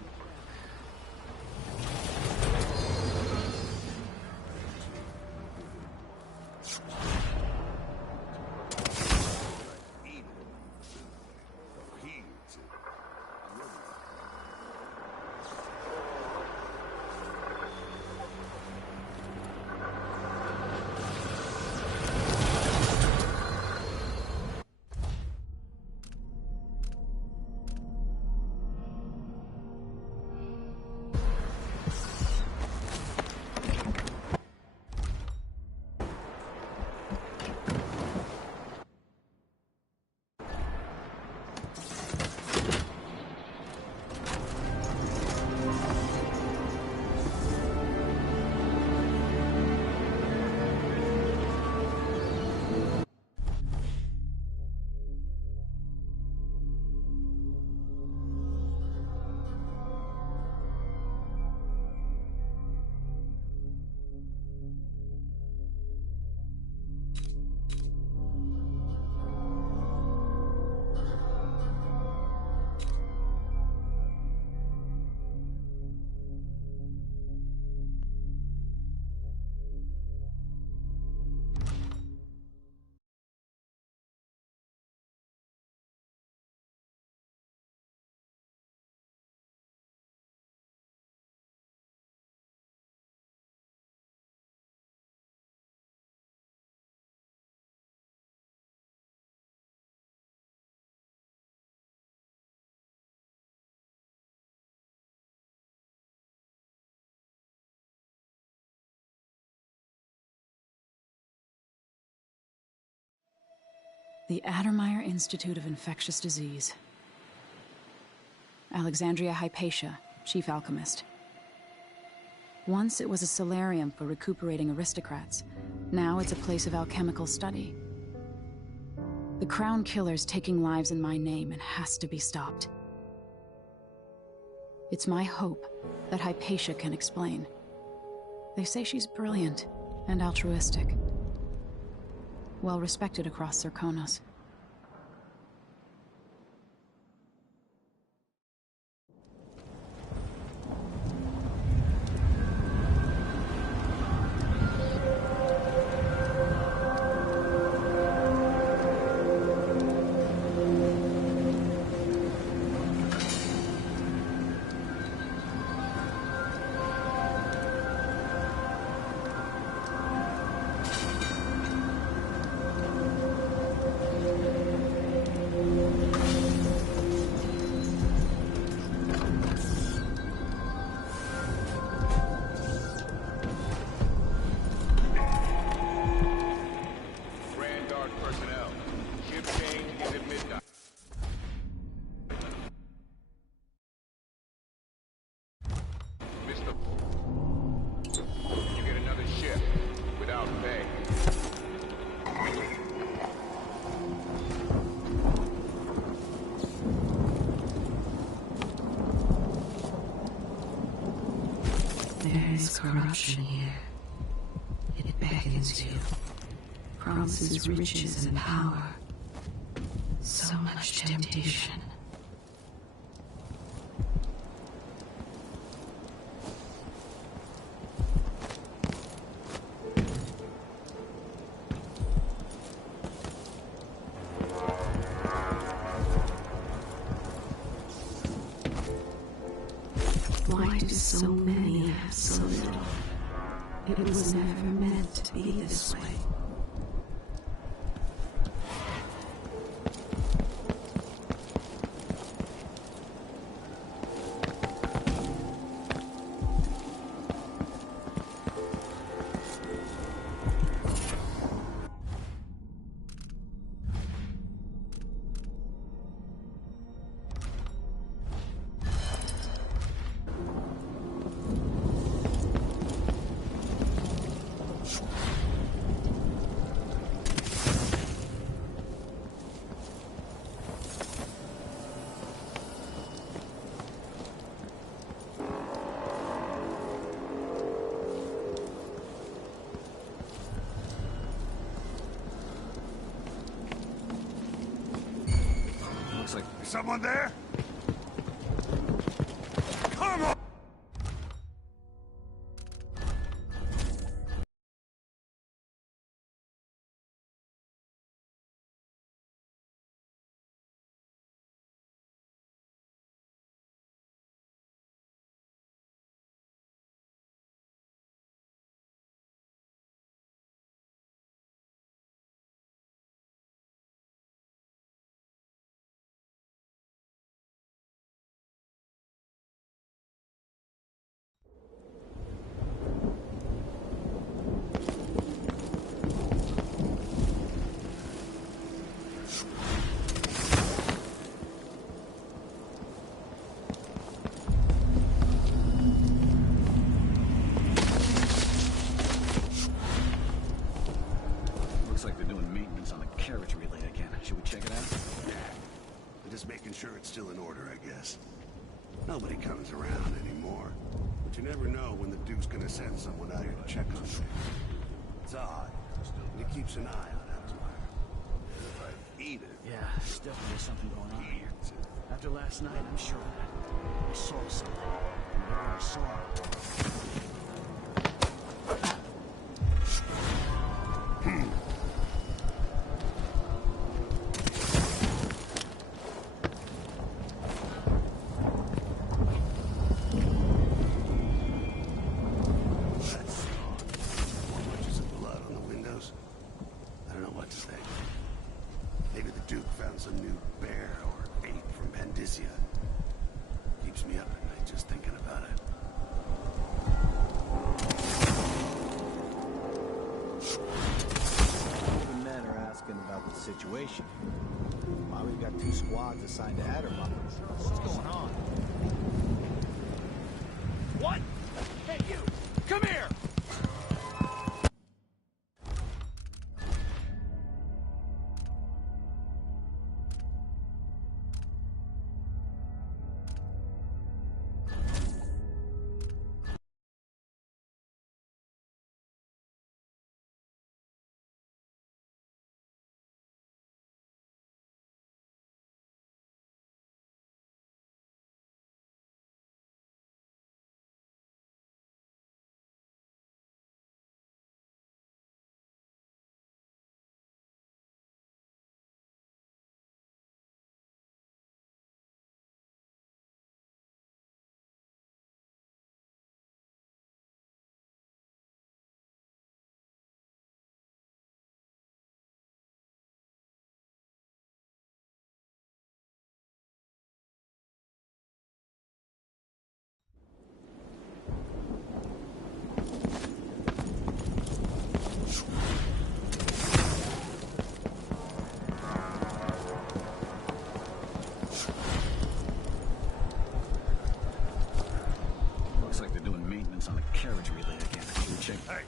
The Addermeyer Institute of Infectious Disease. Alexandria Hypatia, chief alchemist. Once it was a solarium for recuperating aristocrats. Now it's a place of alchemical study. The Crown Killer's taking lives in my name and has to be stopped. It's my hope that Hypatia can explain. They say she's brilliant and altruistic. Well respected across Serkonos. There's corruption here. It beckons you, promises riches and power. So much temptation. Why do so many have so little? It was never meant to be this way. Looks like... Is someone there? Come on! Like they're doing maintenance on the carriage relay again. Should we check it out? Nah. They're just making sure it's still in order, I guess. Nobody comes around anymore. But you never know when the Duke's gonna send someone out here to check on things. It's odd. And he keeps an eye on Empire. If I eat it... Yeah, there's definitely something going on here. After last night, I'm sure of that. I saw something. Whatever I saw... Some new bear or ape from Pandysia. Keeps me up at night just thinking about it. The men are asking about the situation. Why we've got 2 squads assigned to Addermuffin. What's going on? What? Hey, you! Come here! On the carriage relay again. Should we check? Hey!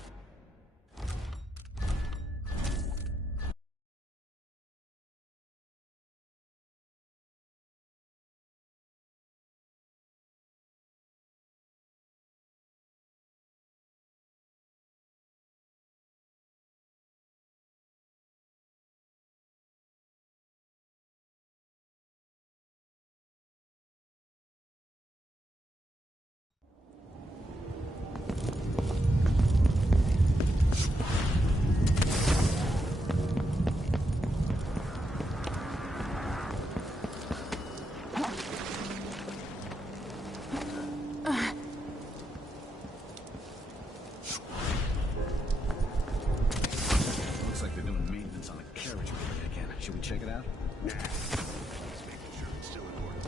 Should we check it out? Nah. Just making sure it's still in order.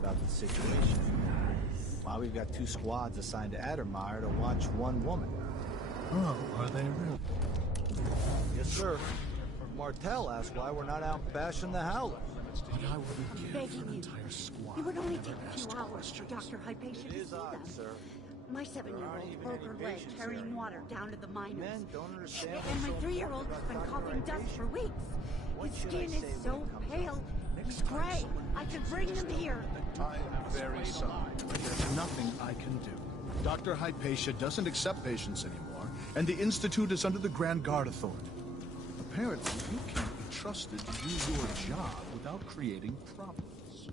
About the situation. Why we've got 2 squads assigned to Addermeyer to watch 1 woman. Oh, are they real? Yes, sir. Martell asked why we're not out bashing the Howler. But I wouldn't give an entire squad It would only take a few hours for Dr. Hypatia to see them. Sir. My 7-year-old broke her leg carrying water down to the miners. Men don't understand And my what's so 3-year-old has been coughing dust for weeks. His skin is so pale. He's gray. I could bring him here. I am very sorry, but there's nothing I can do. Dr. Hypatia doesn't accept patients anymore, and the Institute is under the Grand Guard Authority. Apparently, you can't be trusted to do your job without creating problems.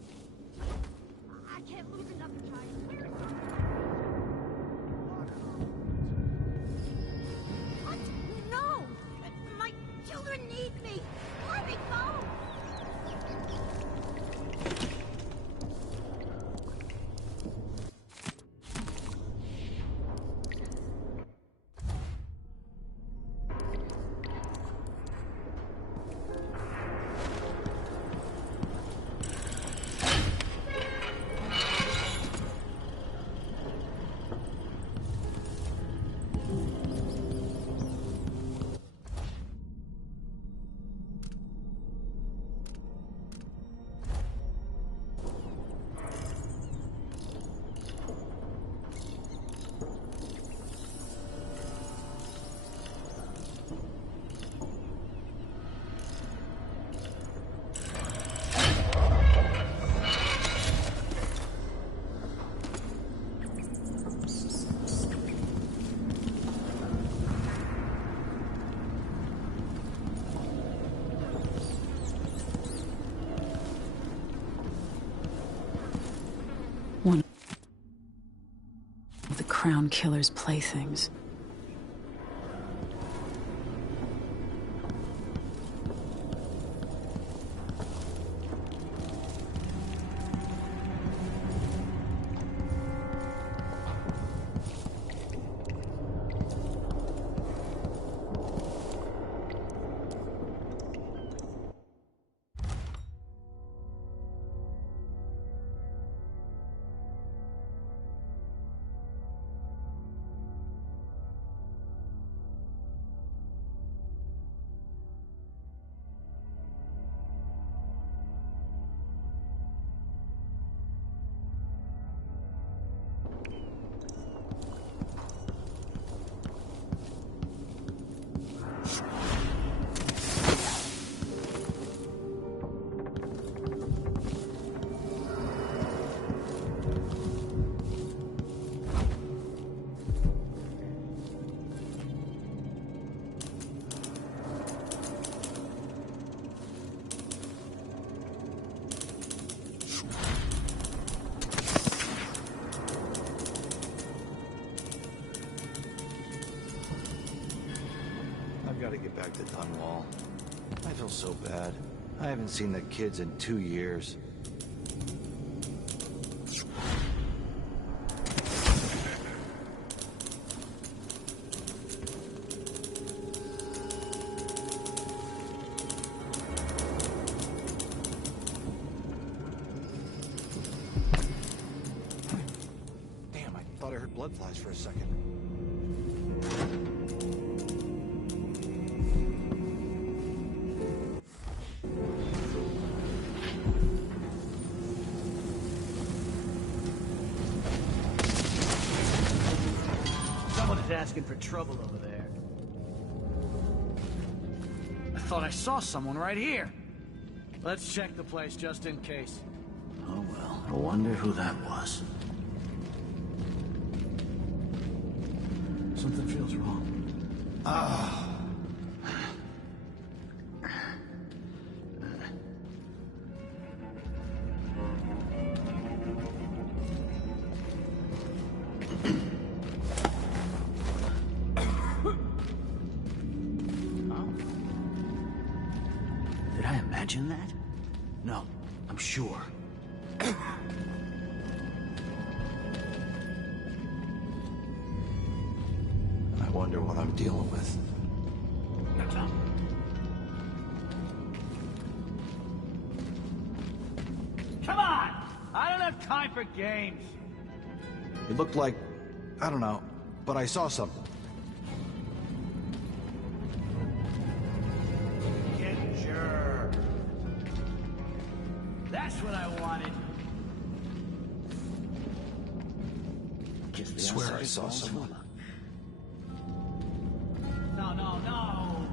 I can't lose another child. What? No! My children need me! Let me go! One of the Crown Killer's playthings. I've got to get back to Dunwall. I feel so bad. I haven't seen the kids in 2 years. Damn, I thought I heard blood flies for a second. Someone's asking for trouble over there. I thought I saw someone right here. Let's check the place just in case. Oh well, I wonder who that was. Something feels wrong. Ah. Did I imagine that? No, I'm sure. I wonder what I'm dealing with. Come on! I don't have time for games. It looked like, I don't know, but I saw something. Ginger. That's what I wanted. Just the Swear I outside saw walls someone. No, no, no!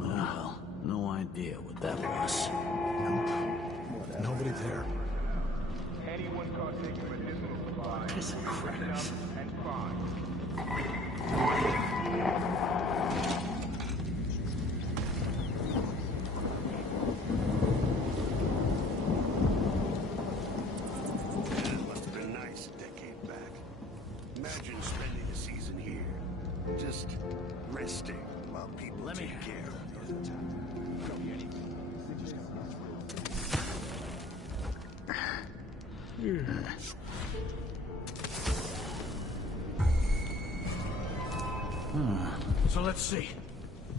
Well, no idea what that was. Nobody there. Anyone caught taking medicinal supplies. Piss and crackers. And fine. It must have been nice a decade back. Imagine spending a season here, just resting while people take care of you. So let's see.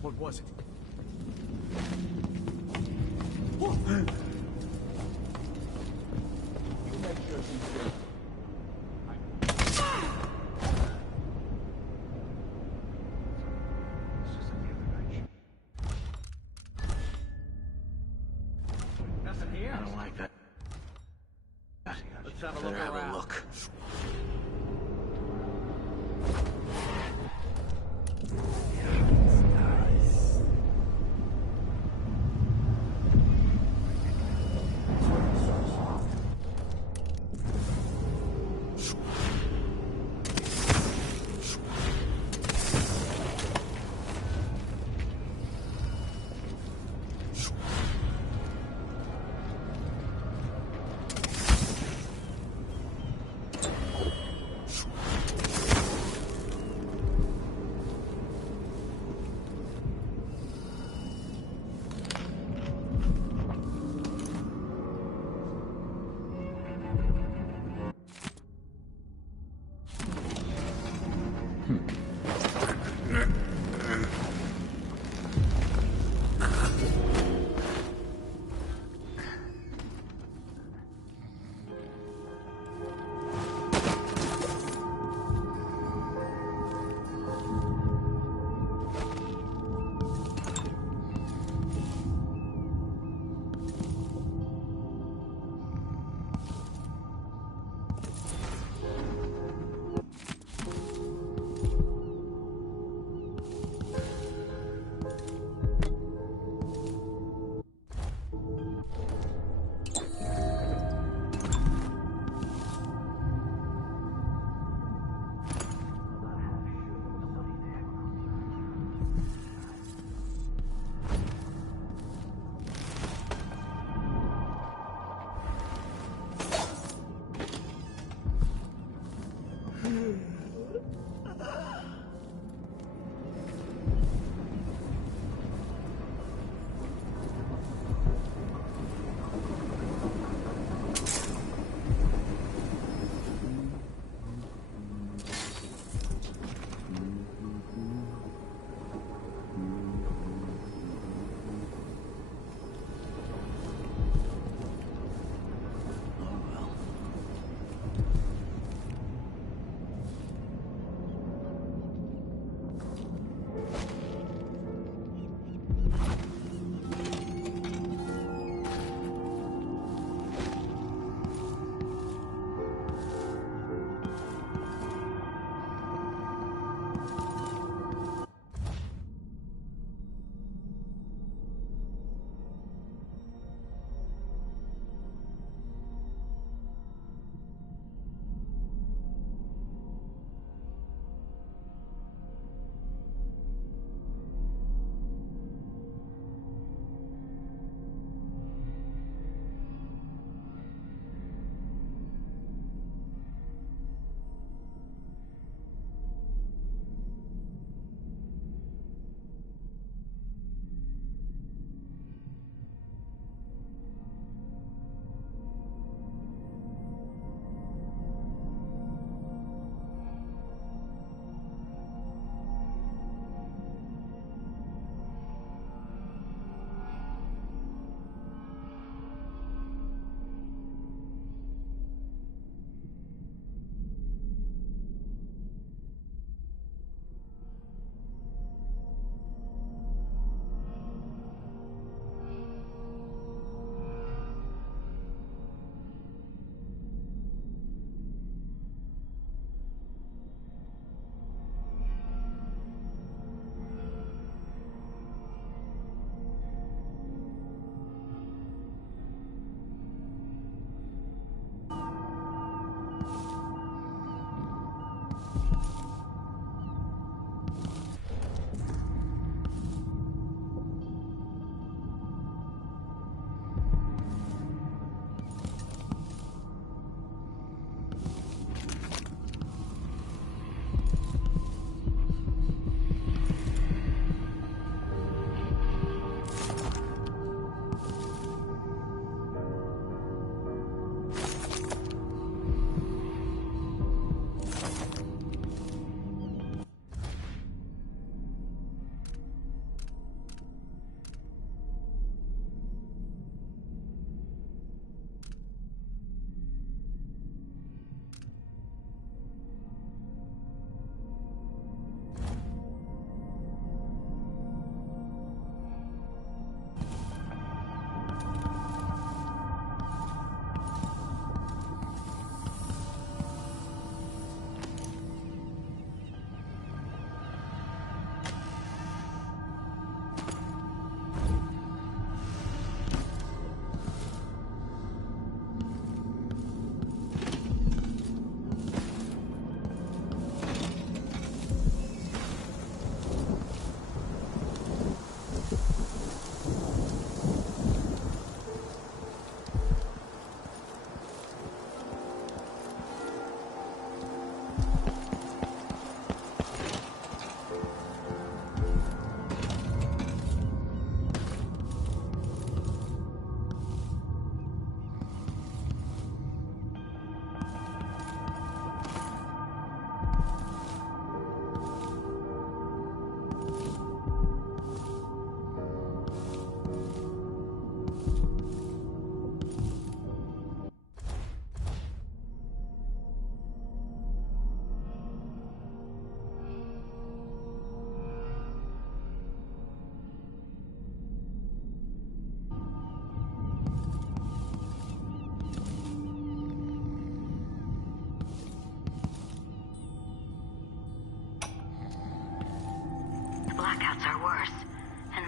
What was it? Nothing here? I don't like that. Let's have a Better look have around. a look.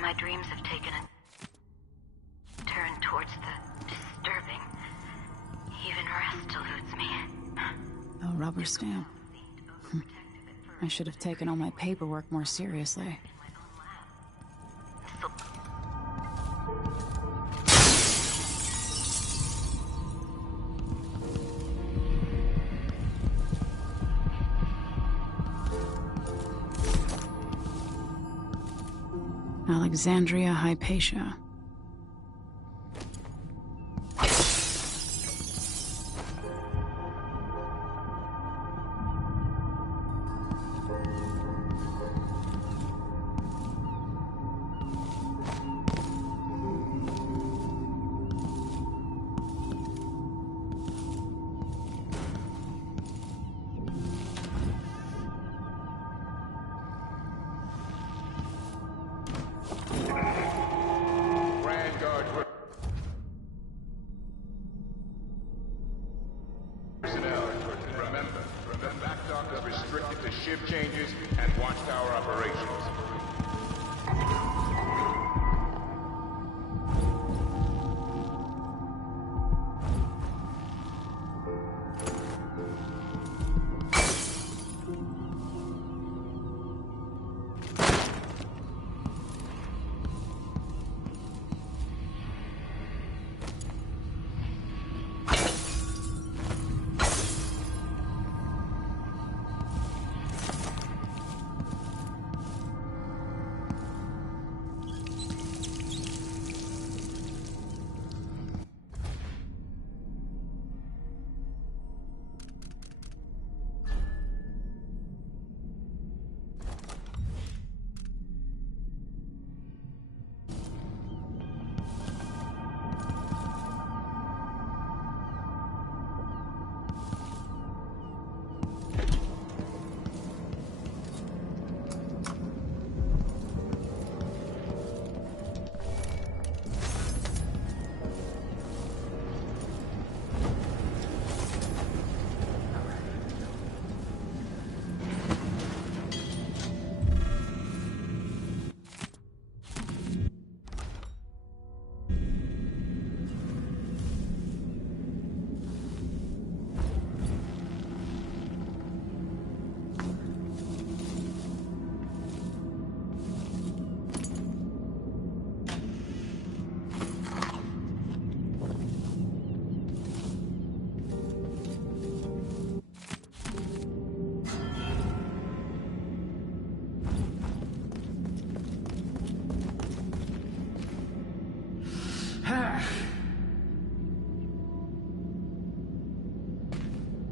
My dreams have taken a turn towards the disturbing. Even rest eludes me. A rubber stamp. I should have taken all my paperwork more seriously. Alexandria Hypatia. Shift changes and watchtower operations.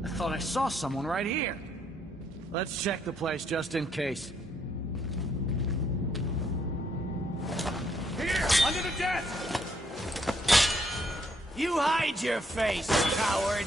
I thought I saw someone right here. Let's check the place just in case. Here, under the desk! You hide your face, coward!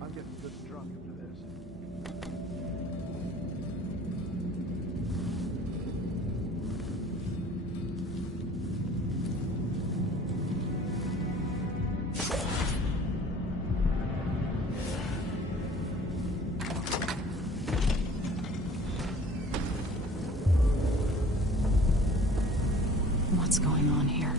I'm getting good and drunk after this. What's going on here?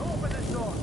Open the door!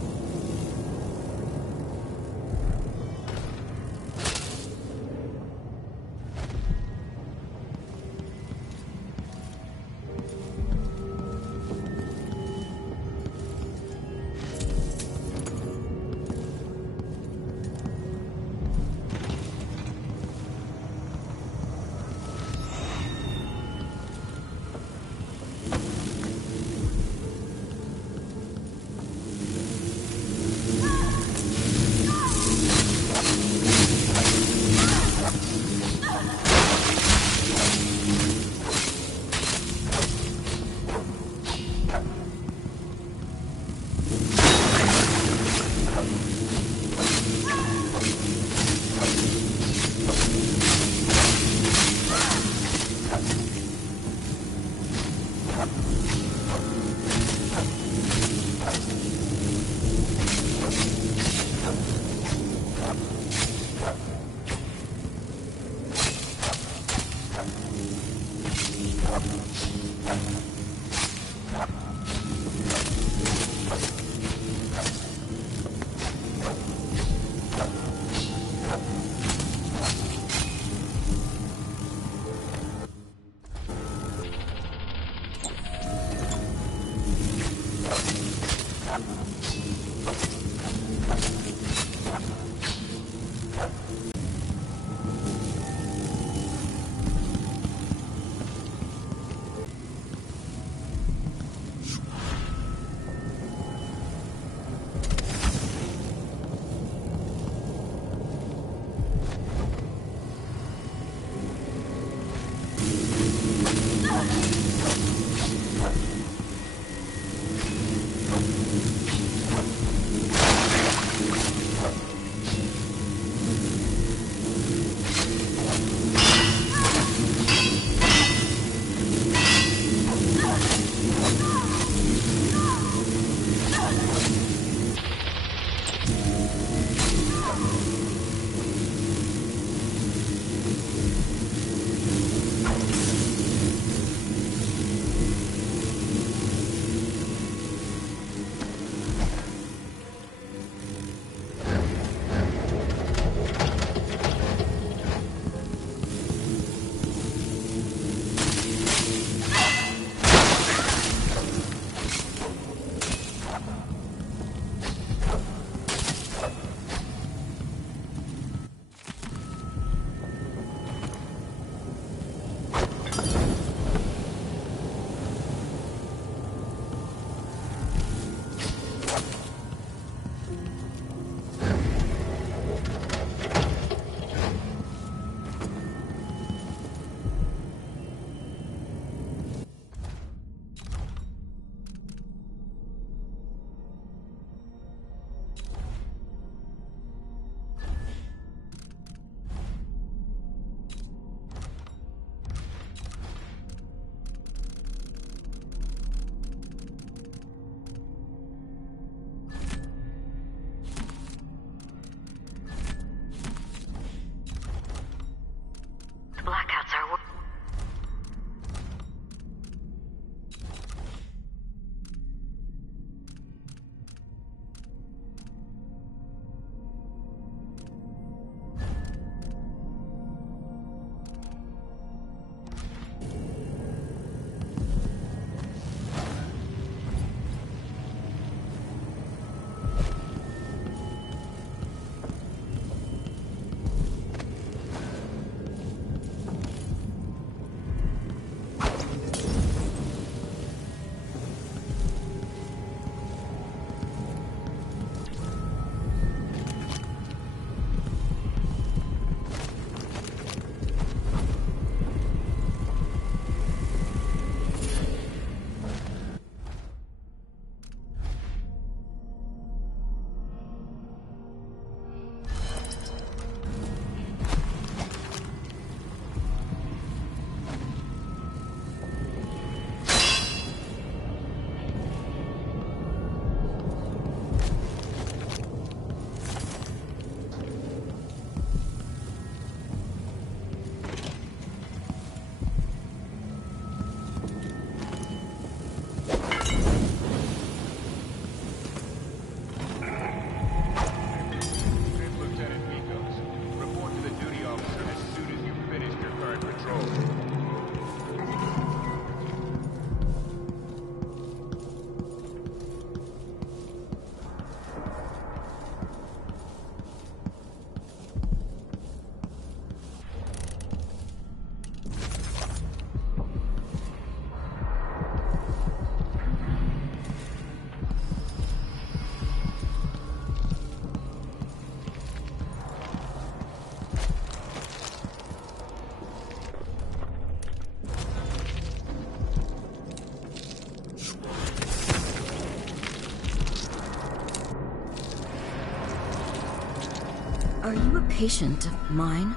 Are you a patient of mine?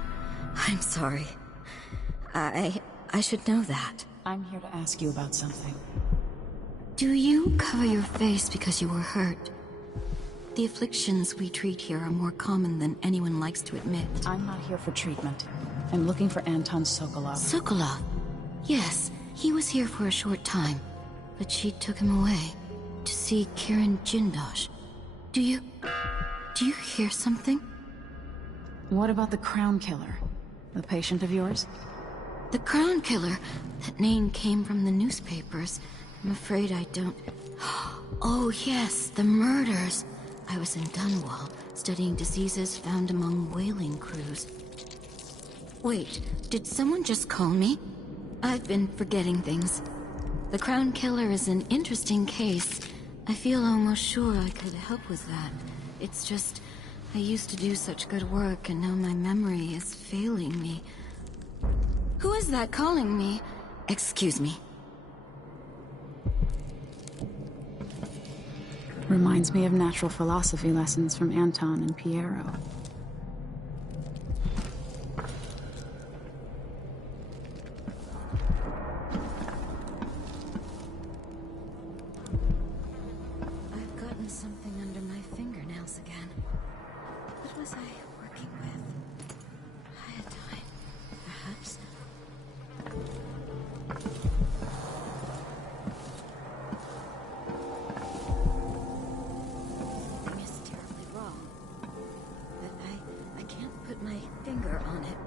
I'm sorry. I should know that. I'm here to ask you about something. Do you cover your face because you were hurt? The afflictions we treat here are more common than anyone likes to admit. I'm not here for treatment. I'm looking for Anton Sokolov. Sokolov? Yes, he was here for a short time, but she took him away to see Kirin Jindosh. Do you hear something? What about the Crown Killer? The patient of yours? The Crown Killer? That name came from the newspapers. I'm afraid I don't... Oh yes, the murders. I was in Dunwall, studying diseases found among whaling crews. Wait, did someone just call me? I've been forgetting things. The Crown Killer is an interesting case. I feel almost sure I could help with that. It's just, I used to do such good work and now my memory is failing me. Who is that calling me? Excuse me. Reminds me of natural philosophy lessons from Anton and Piero. I've gotten something under my fingernails again. What was I working with? Iodine, perhaps? Something is terribly wrong. But I can't put my finger on it.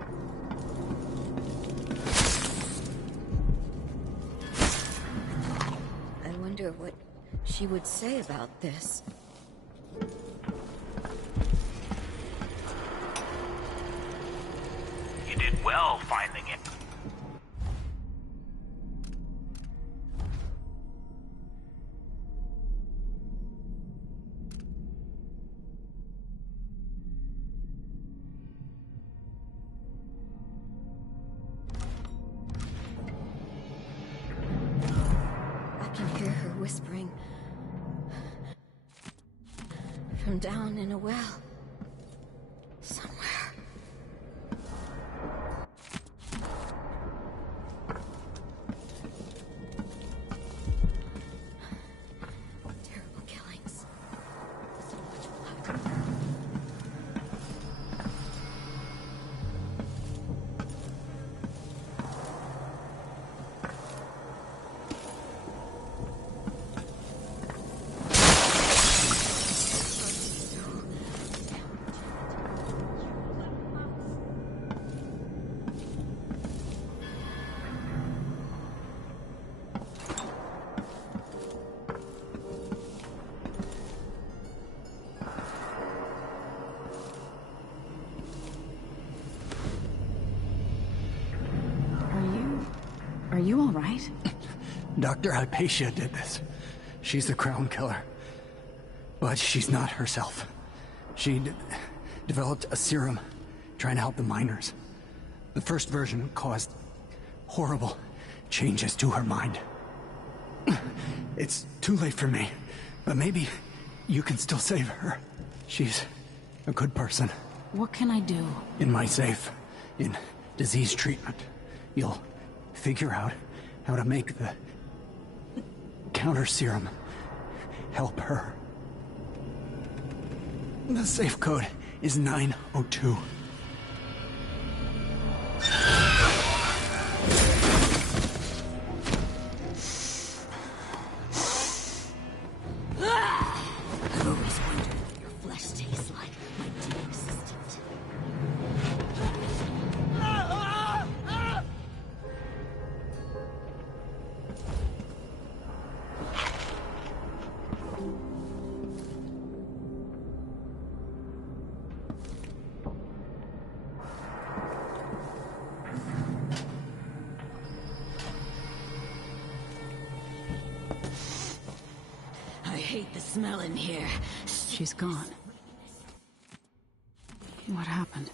I wonder what she would say about this. You did well finding it. I can hear her whispering from down in a well somewhere. Terrible killings. So much blood. Are you all right? Dr. Hypatia did this. She's the Crown Killer. But she's not herself. She developed a serum trying to help the miners. The first version caused horrible changes to her mind. It's too late for me, but maybe you can still save her. She's a good person. What can I do? In my safe, in disease treatment, you'll figure out how to make the counter serum help her. The safe code is 902. I've always wondered what your flesh tastes like, my dear assistant. I hate the smell in here. She's gone. What happened?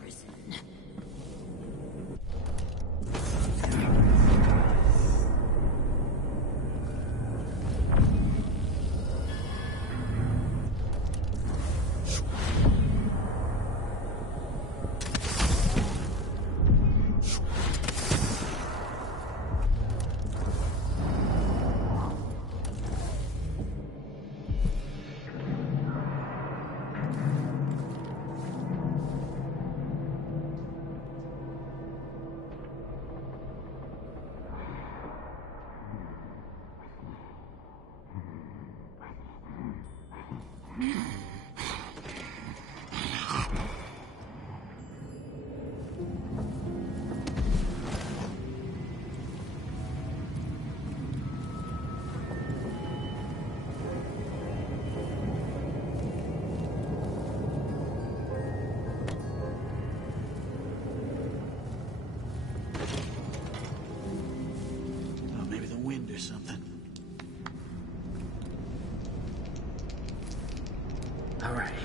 Prison.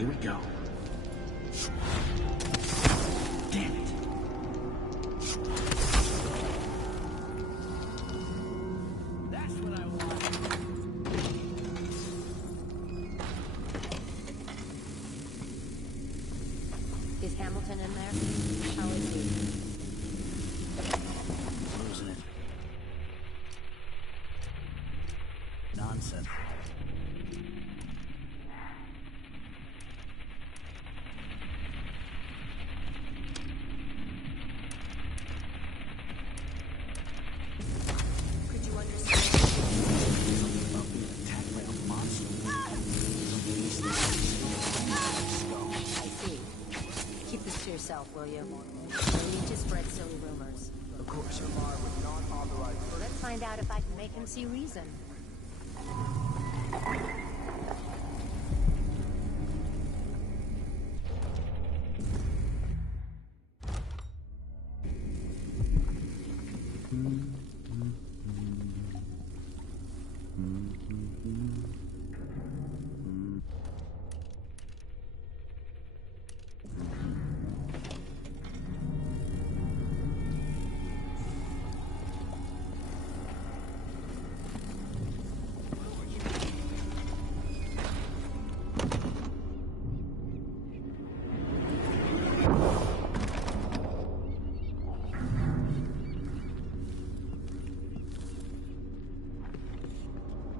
Here we go. Damn it. That's what I want. Is Hamilton in there? How is he? Losing it. Nonsense. Could you understand? Something about being attacked by a monster. I see. Keep this to yourself, will you? No need to spread silly rumors. Of course. Let's find out if I can make him see reason.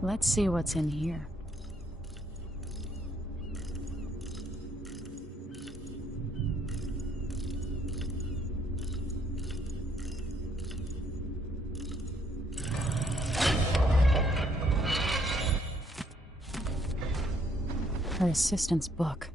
Let's see what's in here. Her assistant's book.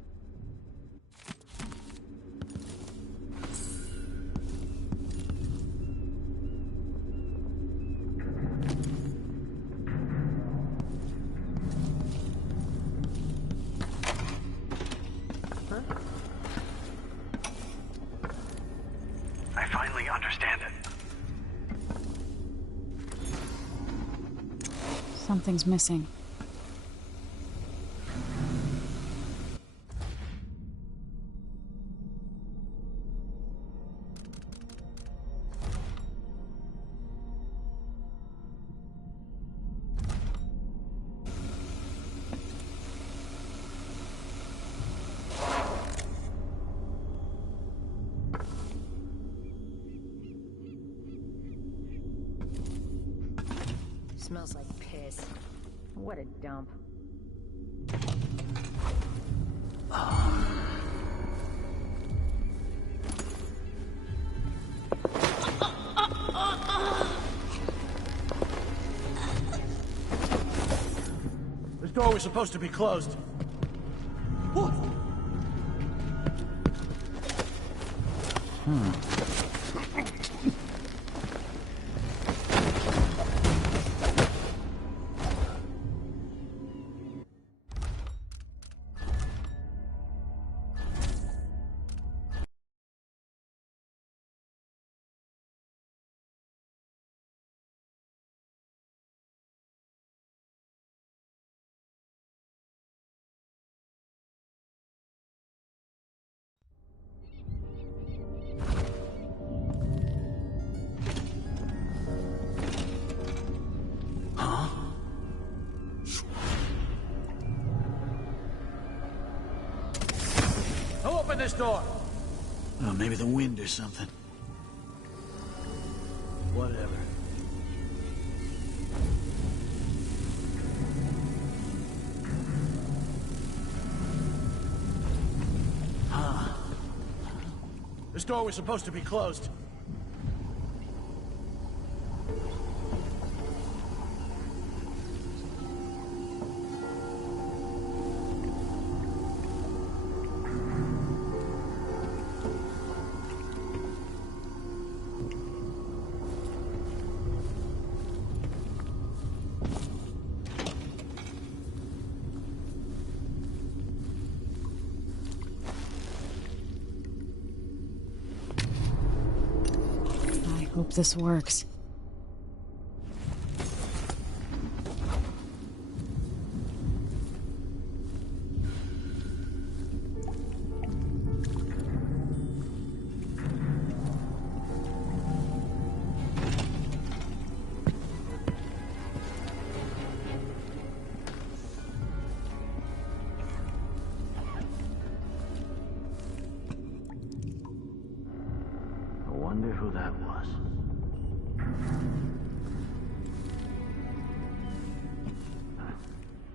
I finally understand it. Something's missing. Smells like piss. What a dump. This door was supposed to be closed. What? Who opened this door? Oh, maybe the wind or something. Whatever. This door was supposed to be closed. Hope this works. wonder who that was.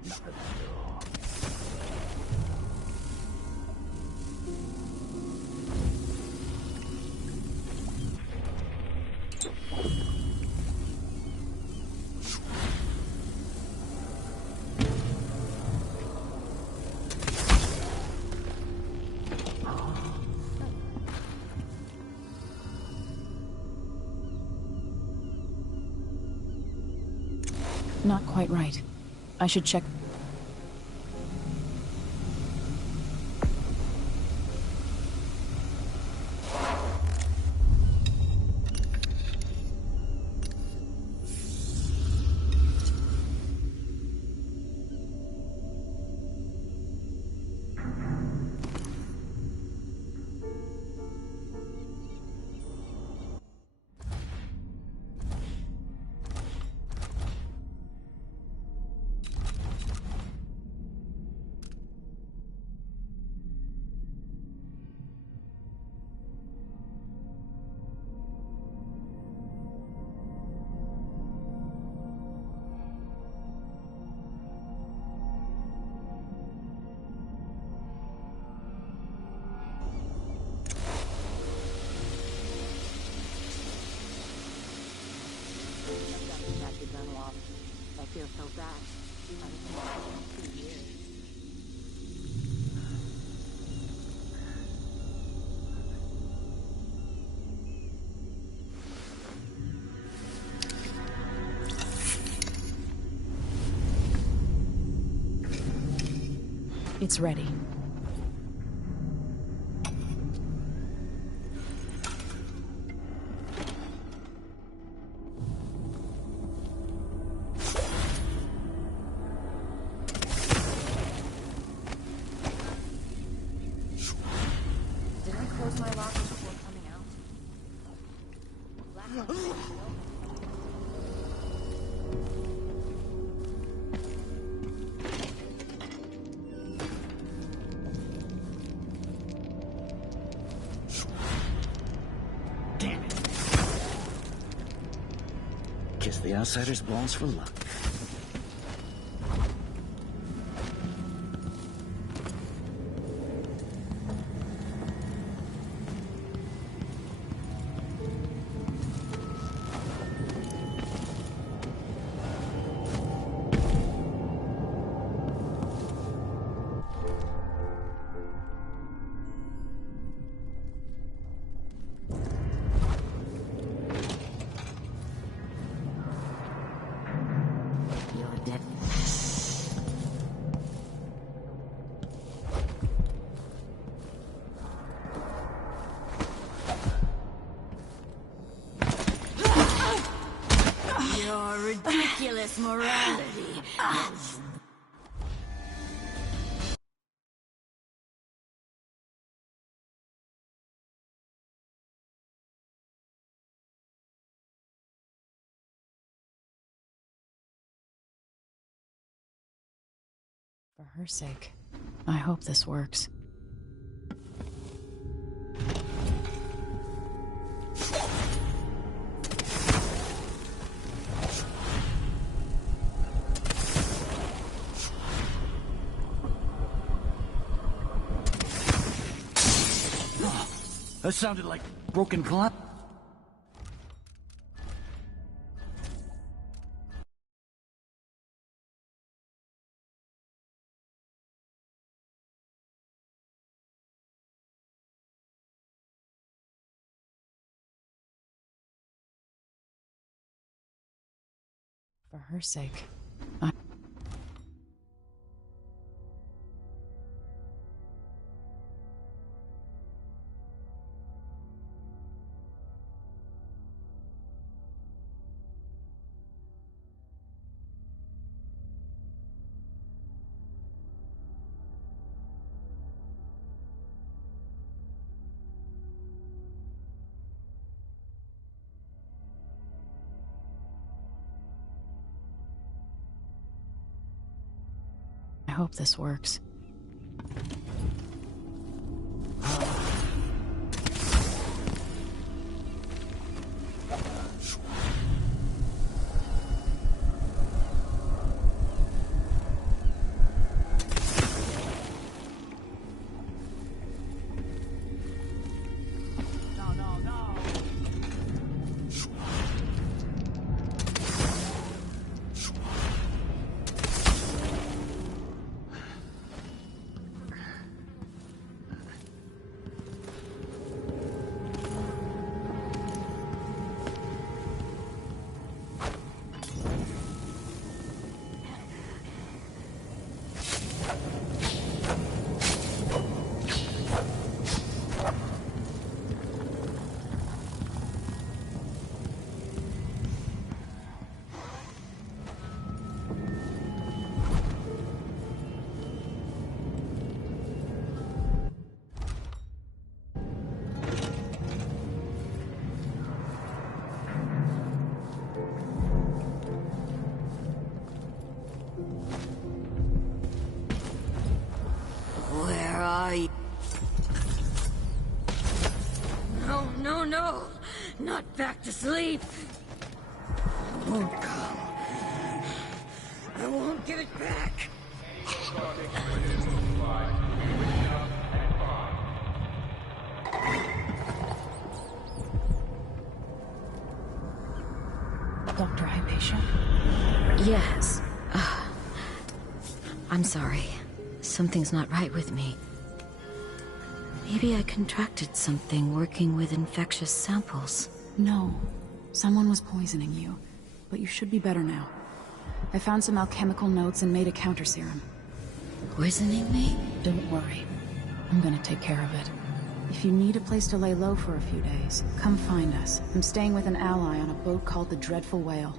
Nothing at all. Not quite right. I should check. I feel so bad. I haven't seen you in 2 years. It's ready. Did I close my locker before coming out? Damn it. Kiss the outsider's balls for luck. Your ridiculous morality. For her sake, I hope this works. That sounded like broken glass. For her sake, I hope this works. not back to sleep. It won't come. I won't give it back. Dr. Hypatia? Yes. I'm sorry. Something's not right with me. Maybe I contracted something working with infectious samples. No. Someone was poisoning you. But you should be better now. I found some alchemical notes and made a counter serum. Poisoning me? Don't worry. I'm gonna take care of it. If you need a place to lay low for a few days, come find us. I'm staying with an ally on a boat called the Dreadful Whale.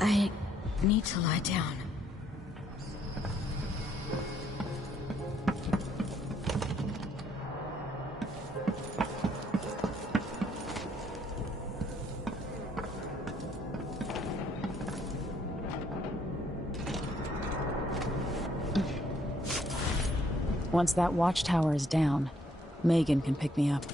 I need to lie down. Once that watchtower is down, Megan can pick me up.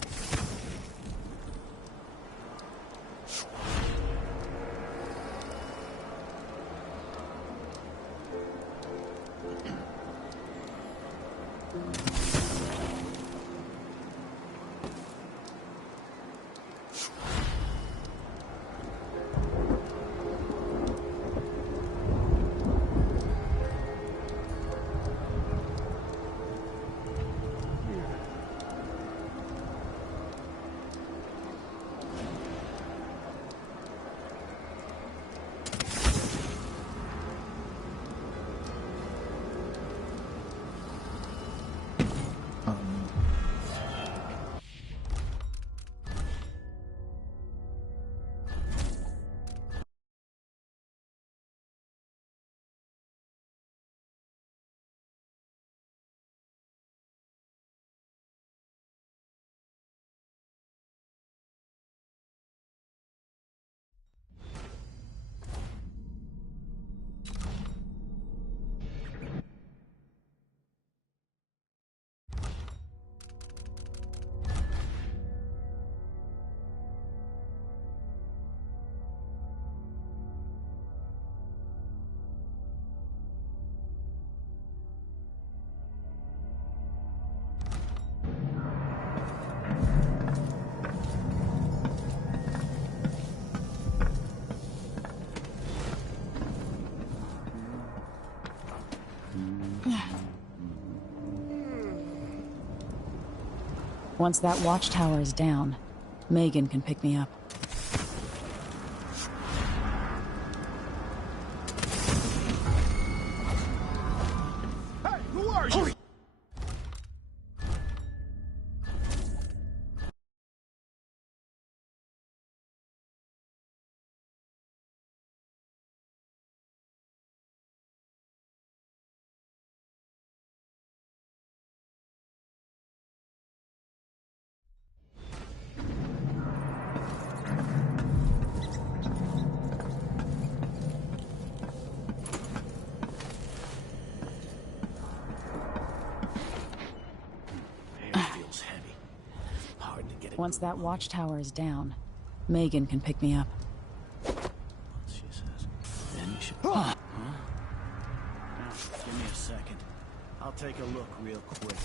Once that watchtower is down, Megan can pick me up. Hey, who are you? Once that watchtower is down, Megan can pick me up. She says. Then you should. Huh? Now, give me a second. I'll take a look real quick.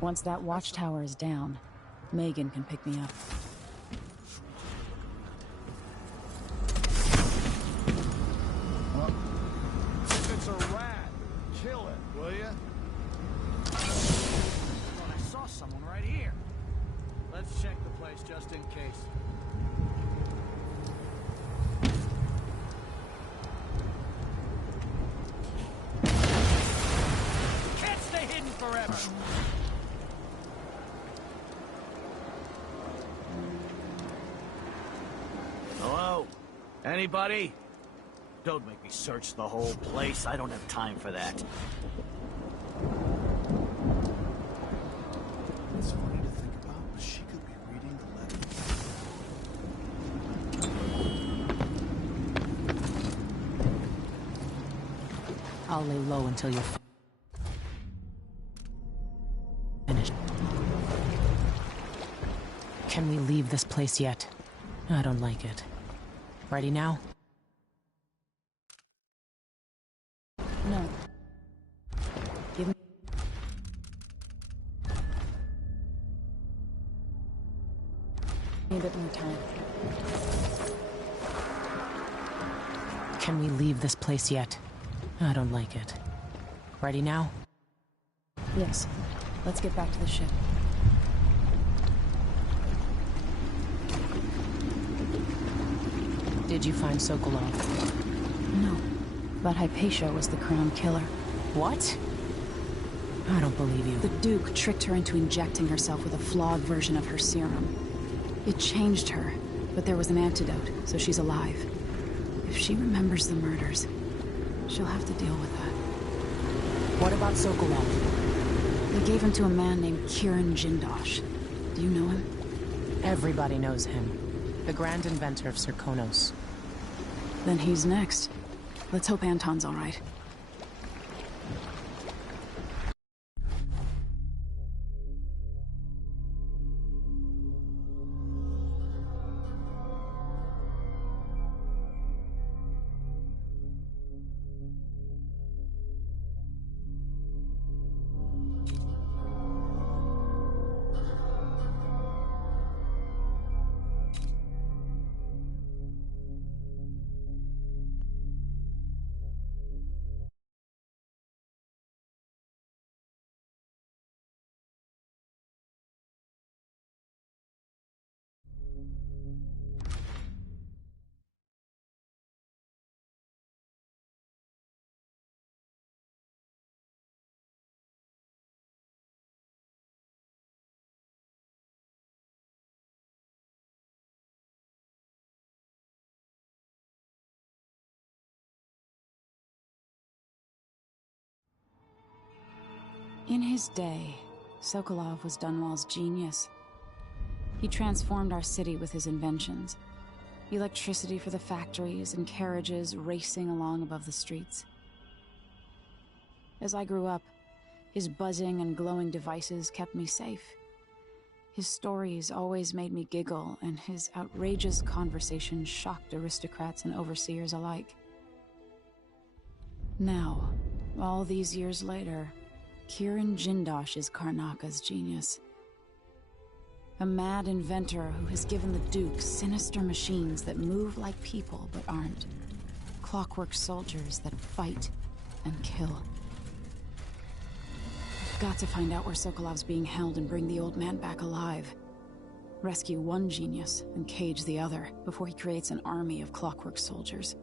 Once that watchtower is down, Megan can pick me up. If it's a rat, kill it, will ya? Thought I saw someone right here. Let's check the place just in case. Can't stay hidden forever. Hello? Anybody? Don't make me search the whole place. I don't have time for that. It's funny to think about, but she could be reading the letter. I'll lay low until you're finished. Can we leave this place yet? I don't like it. Ready now? No. Give me a bit more time. Can we leave this place yet? I don't like it. Ready now? Yes. Let's get back to the ship. Did you find Sokolov? No. But Hypatia was the crown killer. What? I don't believe you. The Duke tricked her into injecting herself with a flawed version of her serum. It changed her, but there was an antidote, so she's alive. If she remembers the murders, she'll have to deal with that. What about Sokolov? They gave him to a man named Kieran Jindosh. Do you know him? Everybody knows him. The grand inventor of Serkonos. Then he's next. Let's hope Anton's all right. In his day, Sokolov was Dunwall's genius. He transformed our city with his inventions. Electricity for the factories and carriages racing along above the streets. As I grew up, his buzzing and glowing devices kept me safe. His stories always made me giggle, and his outrageous conversations shocked aristocrats and overseers alike. Now, all these years later, Kieran Jindosh is Karnaka's genius. A mad inventor who has given the Duke sinister machines that move like people but aren't. Clockwork soldiers that fight and kill. I've got to find out where Sokolov's being held and bring the old man back alive. Rescue one genius and cage the other before he creates an army of clockwork soldiers.